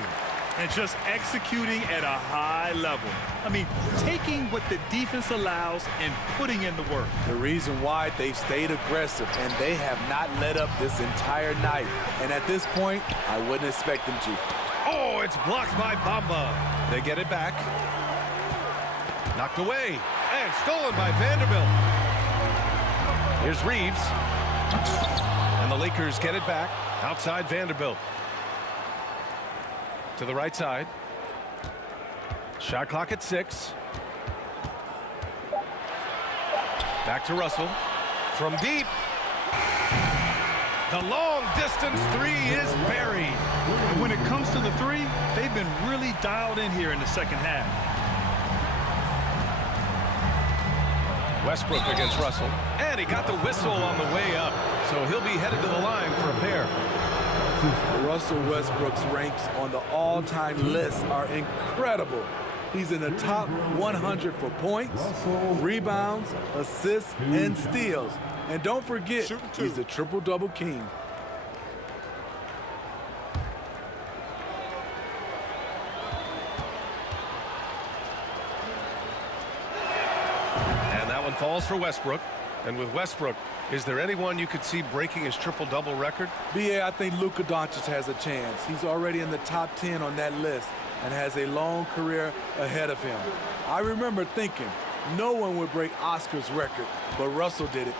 and just executing at a high level. I mean, taking what the defense allows and putting in the work. The reason why they've stayed aggressive and they have not let up this entire night. And at this point, I wouldn't expect them to. Oh, it's blocked by Bamba. They get it back. Knocked away and stolen by Vanderbilt. Here's Reeves. And the Lakers get it back outside Vanderbilt. To the right side. Shot clock at 6. Back to Russell. From deep. The long distance three is buried. And when it comes to the three, they've been really dialed in here in the second half. Westbrook against Russell. And he got the whistle on the way up. So he'll be headed to the line for a pair. Russell Westbrook's ranks on the all-time list are incredible. He's in the top 100 for points, rebounds, assists, and steals. And don't forget, he's a triple-double king. And that one falls for Westbrook. And with Westbrook, is there anyone you could see breaking his triple-double record? BA, I think Luka Doncic has a chance. He's already in the top 10 on that list and has a long career ahead of him. I remember thinking no one would break Oscar's record, but Russell did it.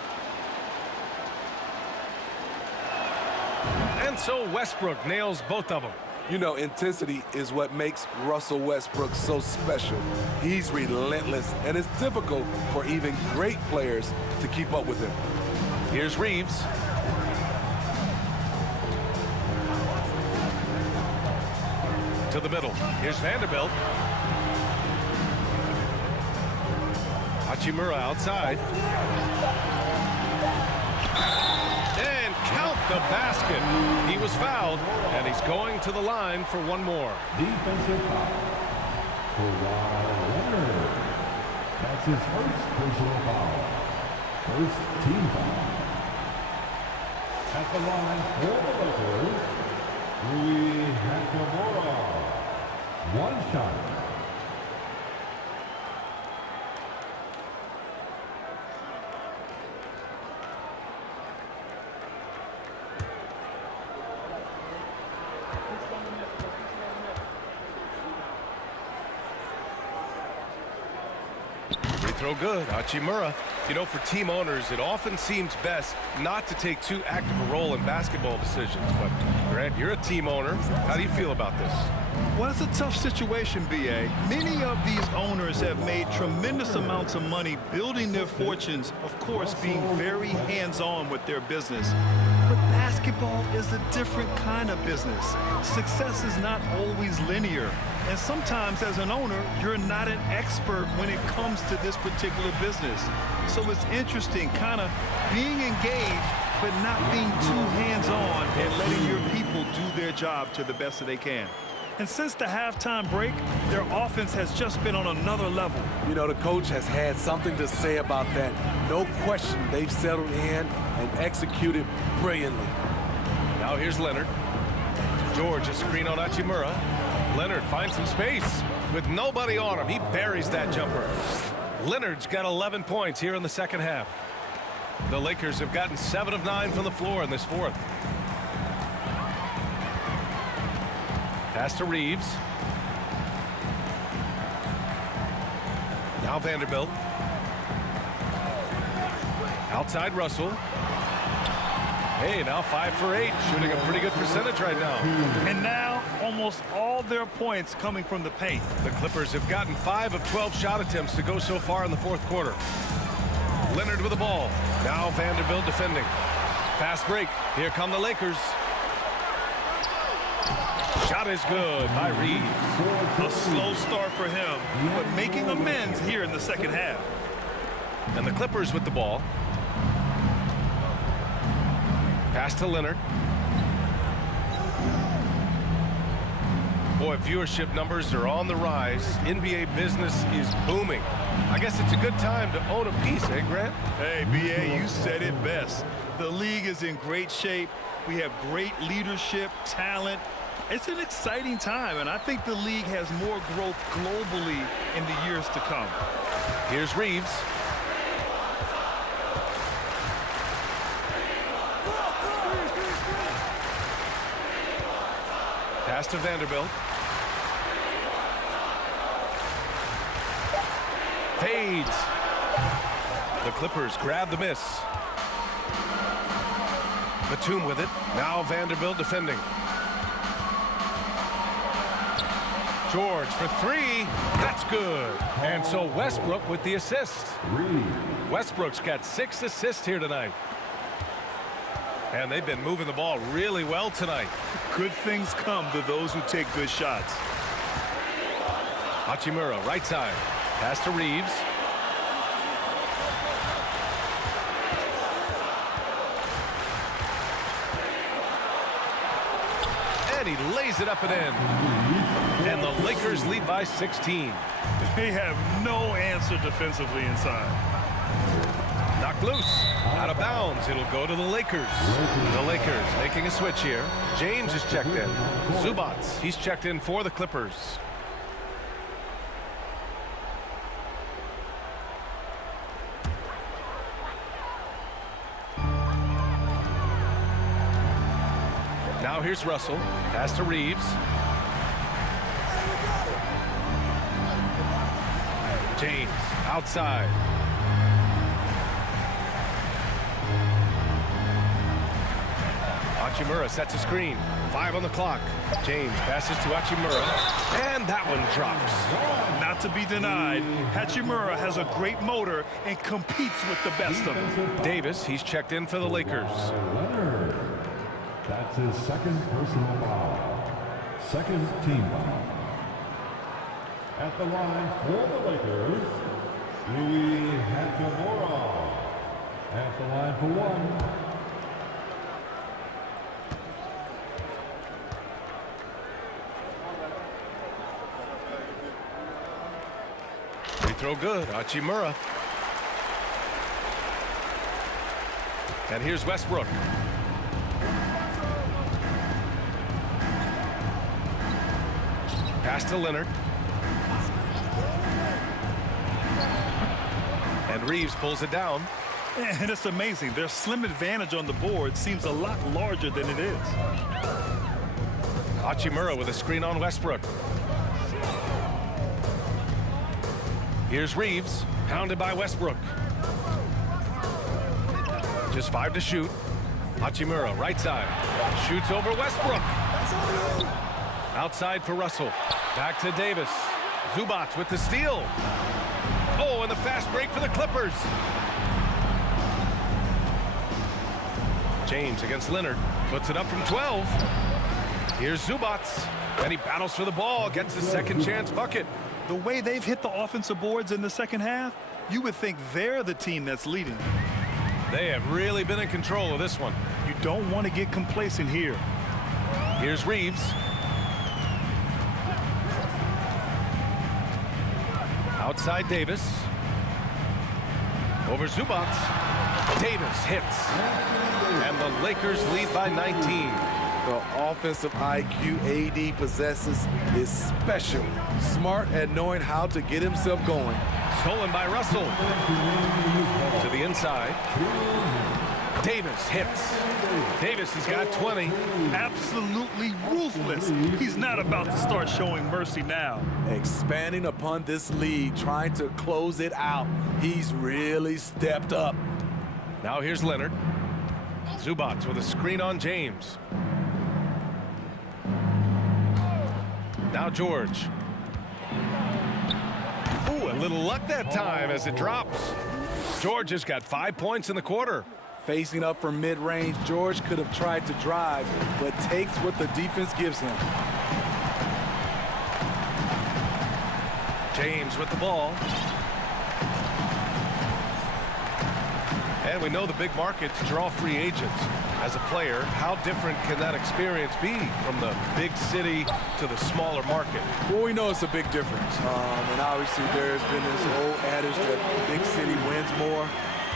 And so Westbrook nails both of them. You know, intensity is what makes Russell Westbrook so special. He's relentless, and it's difficult for even great players to keep up with him. Here's Reeves. To the middle. Here's Vanderbilt. Hachimura outside. And count the basket. He was fouled, and he's going to the line for one more. Defensive foul. Leonard. That's his first personal foul. First team foul. At the line for the Lakers, Rui Hachimura. One shot. Free throw good. Hachimura. You know, for team owners, it often seems best not to take too active a role in basketball decisions. But, Grant, you're a team owner. How do you feel about this? Well, it's a tough situation, B.A. Many of these owners have made tremendous amounts of money building their fortunes, of course, being very hands-on with their business. But basketball is a different kind of business. Success is not always linear. And sometimes, as an owner, you're not an expert when it comes to this particular business. So it's interesting, kind of being engaged, but not being too hands-on and letting your people do their job to the best that they can. And since the halftime break, their offense has just been on another level. You know, the coach has had something to say about that. No question, they've settled in and executed brilliantly. Now here's Leonard. George, a screen on Hachimura. Leonard finds some space with nobody on him. He buries that jumper. Leonard's got 11 points here in the second half. The Lakers have gotten 7 of 9 from the floor in this fourth. Pass to Reeves. Now Vanderbilt. Outside Russell. Hey, now 5 for 8, shooting a pretty good percentage right now. And now almost all their points coming from the paint. The Clippers have gotten 5 of 12 shot attempts to go so far in the fourth quarter. Leonard with the ball. Now Vanderbilt defending. Fast break. Here come the Lakers. Shot is good by Reeves. A slow start for him, but making amends here in the second half. And the Clippers with the ball. Pass to Leonard. Boy, viewership numbers are on the rise. NBA business is booming. I guess it's a good time to own a piece, eh, Grant? Hey, B.A., you said it best. The league is in great shape. We have great leadership, talent, It's an exciting time, and I think the league has more growth globally in the years to come. Here's Reeves. Pass to Vanderbilt. Fades. The Clippers grab the miss. Batum with it. Now Vanderbilt defending. George for three. That's good. And so Westbrook with the assist. Westbrook's got 6 assists here tonight. And they've been moving the ball really well tonight. Good things come to those who take good shots. Hachimura, right side. Pass to Reeves. And he lays it up and in. And the Lakers lead by 16. They have no answer defensively inside. Knocked loose. Out of bounds. It'll go to the Lakers. The Lakers making a switch here. James is checked in. Zubats, he's checked in for the Clippers. Now here's Russell. Pass to Reeves. James outside. Hachimura sets a screen. 5 on the clock. James passes to Hachimura. And that one drops. Not to be denied, Hachimura has a great motor and competes with the best of them. Davis, he's checked in for the Lakers. Leonard. That's his second personal foul. Second team foul. At the line for the Lakers, Louis Hachimura. At the line for one. Free throw good. Hachimura. And here's Westbrook. Pass to Leonard. And Reeves pulls it down. And it's amazing. Their slim advantage on the board seems a lot larger than it is. Hachimura with a screen on Westbrook. Here's Reeves, pounded by Westbrook. Just 5 to shoot. Hachimura, right side. Shoots over Westbrook. Outside for Russell. Back to Davis. Zubats with the steal. Oh, and the fast break for the Clippers. James against Leonard. Puts it up from 12. Here's Zubats. And he battles for the ball. Gets his second chance bucket. The way they've hit the offensive boards in the second half, you would think they're the team that's leading. They have really been in control of this one. You don't want to get complacent here. Here's Reeves. Outside Davis. Over Zubats. Davis hits. And the Lakers lead by 19. The offensive IQ AD possesses is special. Smart at knowing how to get himself going. Stolen by Russell. To the inside. Davis hits. Davis has got 20. Absolutely ruthless. He's not about to start showing mercy now. Expanding upon this lead, trying to close it out. He's really stepped up. Now here's Leonard. Zubats with a screen on James. Now George. Ooh, a little luck that time as it drops. George has got 5 points in the quarter. Facing up from mid-range, George could have tried to drive, but takes what the defense gives him. James with the ball. And we know the big markets draw free agents. As a player, how different can that experience be from the big city to the smaller market? Well, we know it's a big difference. And obviously there's been this old adage that big city wins more.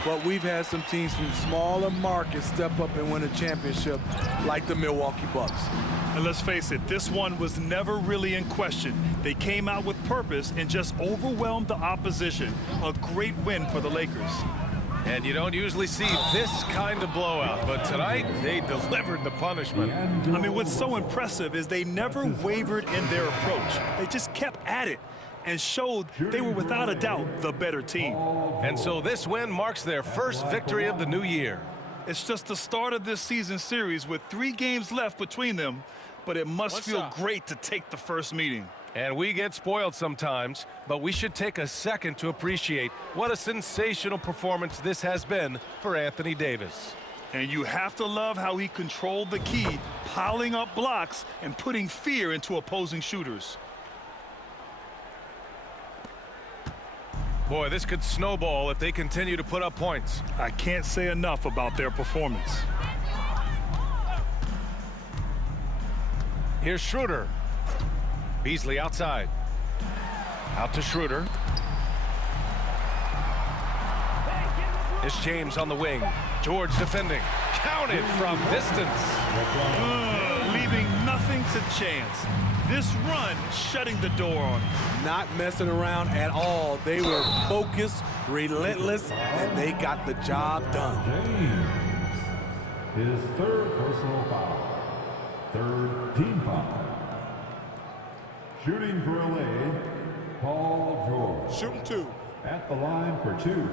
but we've had some teams from smaller markets step up and win a championship, like the Milwaukee Bucks. And let's face it, this one was never really in question. They came out with purpose and just overwhelmed the opposition. A great win for the Lakers. And you don't usually see this kind of blowout, but tonight they delivered the punishment. I mean, what's so impressive is they never wavered in their approach. They just kept at it and showed they were without a doubt the better team. And so this win marks their first victory of the new year. It's just the start of this season series with 3 games left between them, but it must feel great to take the first meeting. And we get spoiled sometimes, but we should take a second to appreciate what a sensational performance this has been for Anthony Davis. And you have to love how he controlled the key, piling up blocks and putting fear into opposing shooters. Boy, this could snowball if they continue to put up points. I can't say enough about their performance. Here's Schroeder. Beasley outside. Out to Schroeder. It's James on the wing. George defending. Counted from distance. Leaving nothing to chance. This run shutting the door on him. Not messing around at all. They were focused, relentless, and they got the job done. James, his third personal foul. Third team foul. Shooting for LA, Paul George. Shooting 2. At the line for 2.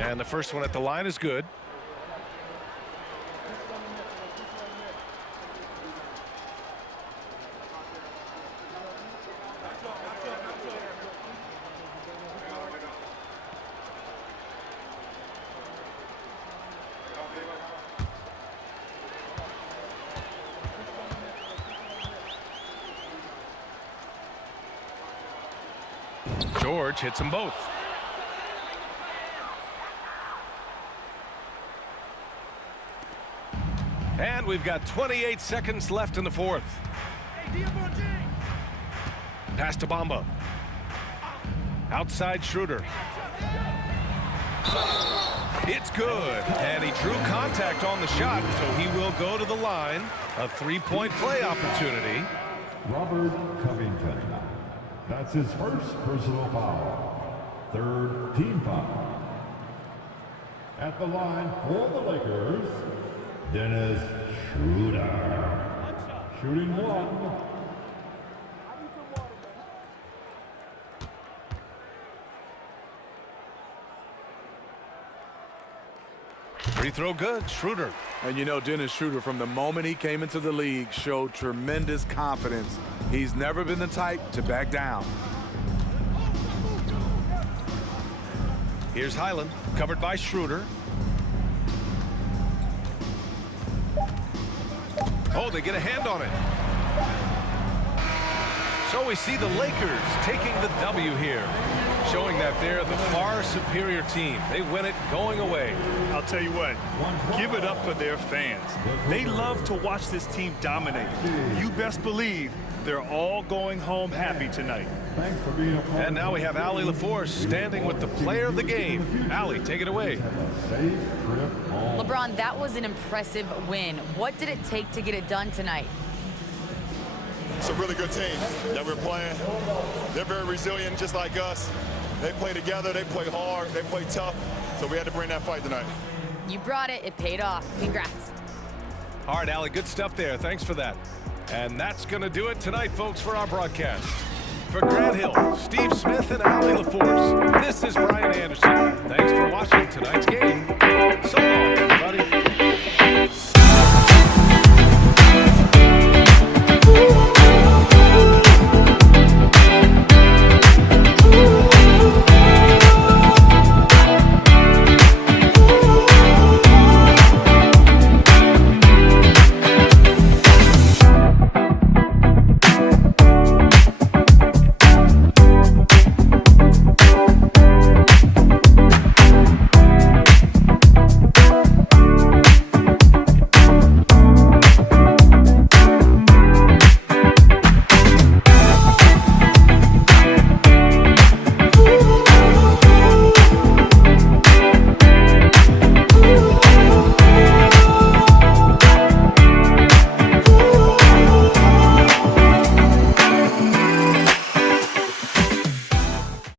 And the first one at the line is good. George hits them both. And we've got 28 seconds left in the fourth. Pass to Bamba. Outside Schroeder. It's good. And he drew contact on the shot, so he will go to the line. A 3-point play opportunity. Robert Covington. That's his first personal foul. Third team foul. At the line for the Lakers, Dennis Schroeder. Shooting 1. Free throw good, Schroeder. And you know, Dennis Schroeder, from the moment he came into the league, showed tremendous confidence. He's never been the type to back down. Here's Highland, covered by Schroeder. Oh, they get a hand on it. So we see the Lakers taking the W here, showing that they're the far superior team. They win it going away. I'll tell you what, give it up for their fans. They love to watch this team dominate. You best believe they're all going home happy tonight. Thanks for being a part. And now we have Allie LaForce standing with the player of the game. Allie, take it away. LeBron, that was an impressive win. What did it take to get it done tonight? It's a really good team that we're playing. They're very resilient, just like us. They play together, they play hard, they play tough, so we had to bring that fight tonight. You brought it. It paid off. Congrats. All right, Allie, good stuff there. Thanks for that. And that's going to do it tonight, folks, for our broadcast. For Grant Hill, Steve Smith, and Allie LaForce, this is Brian Anderson. Thanks for watching tonight's game.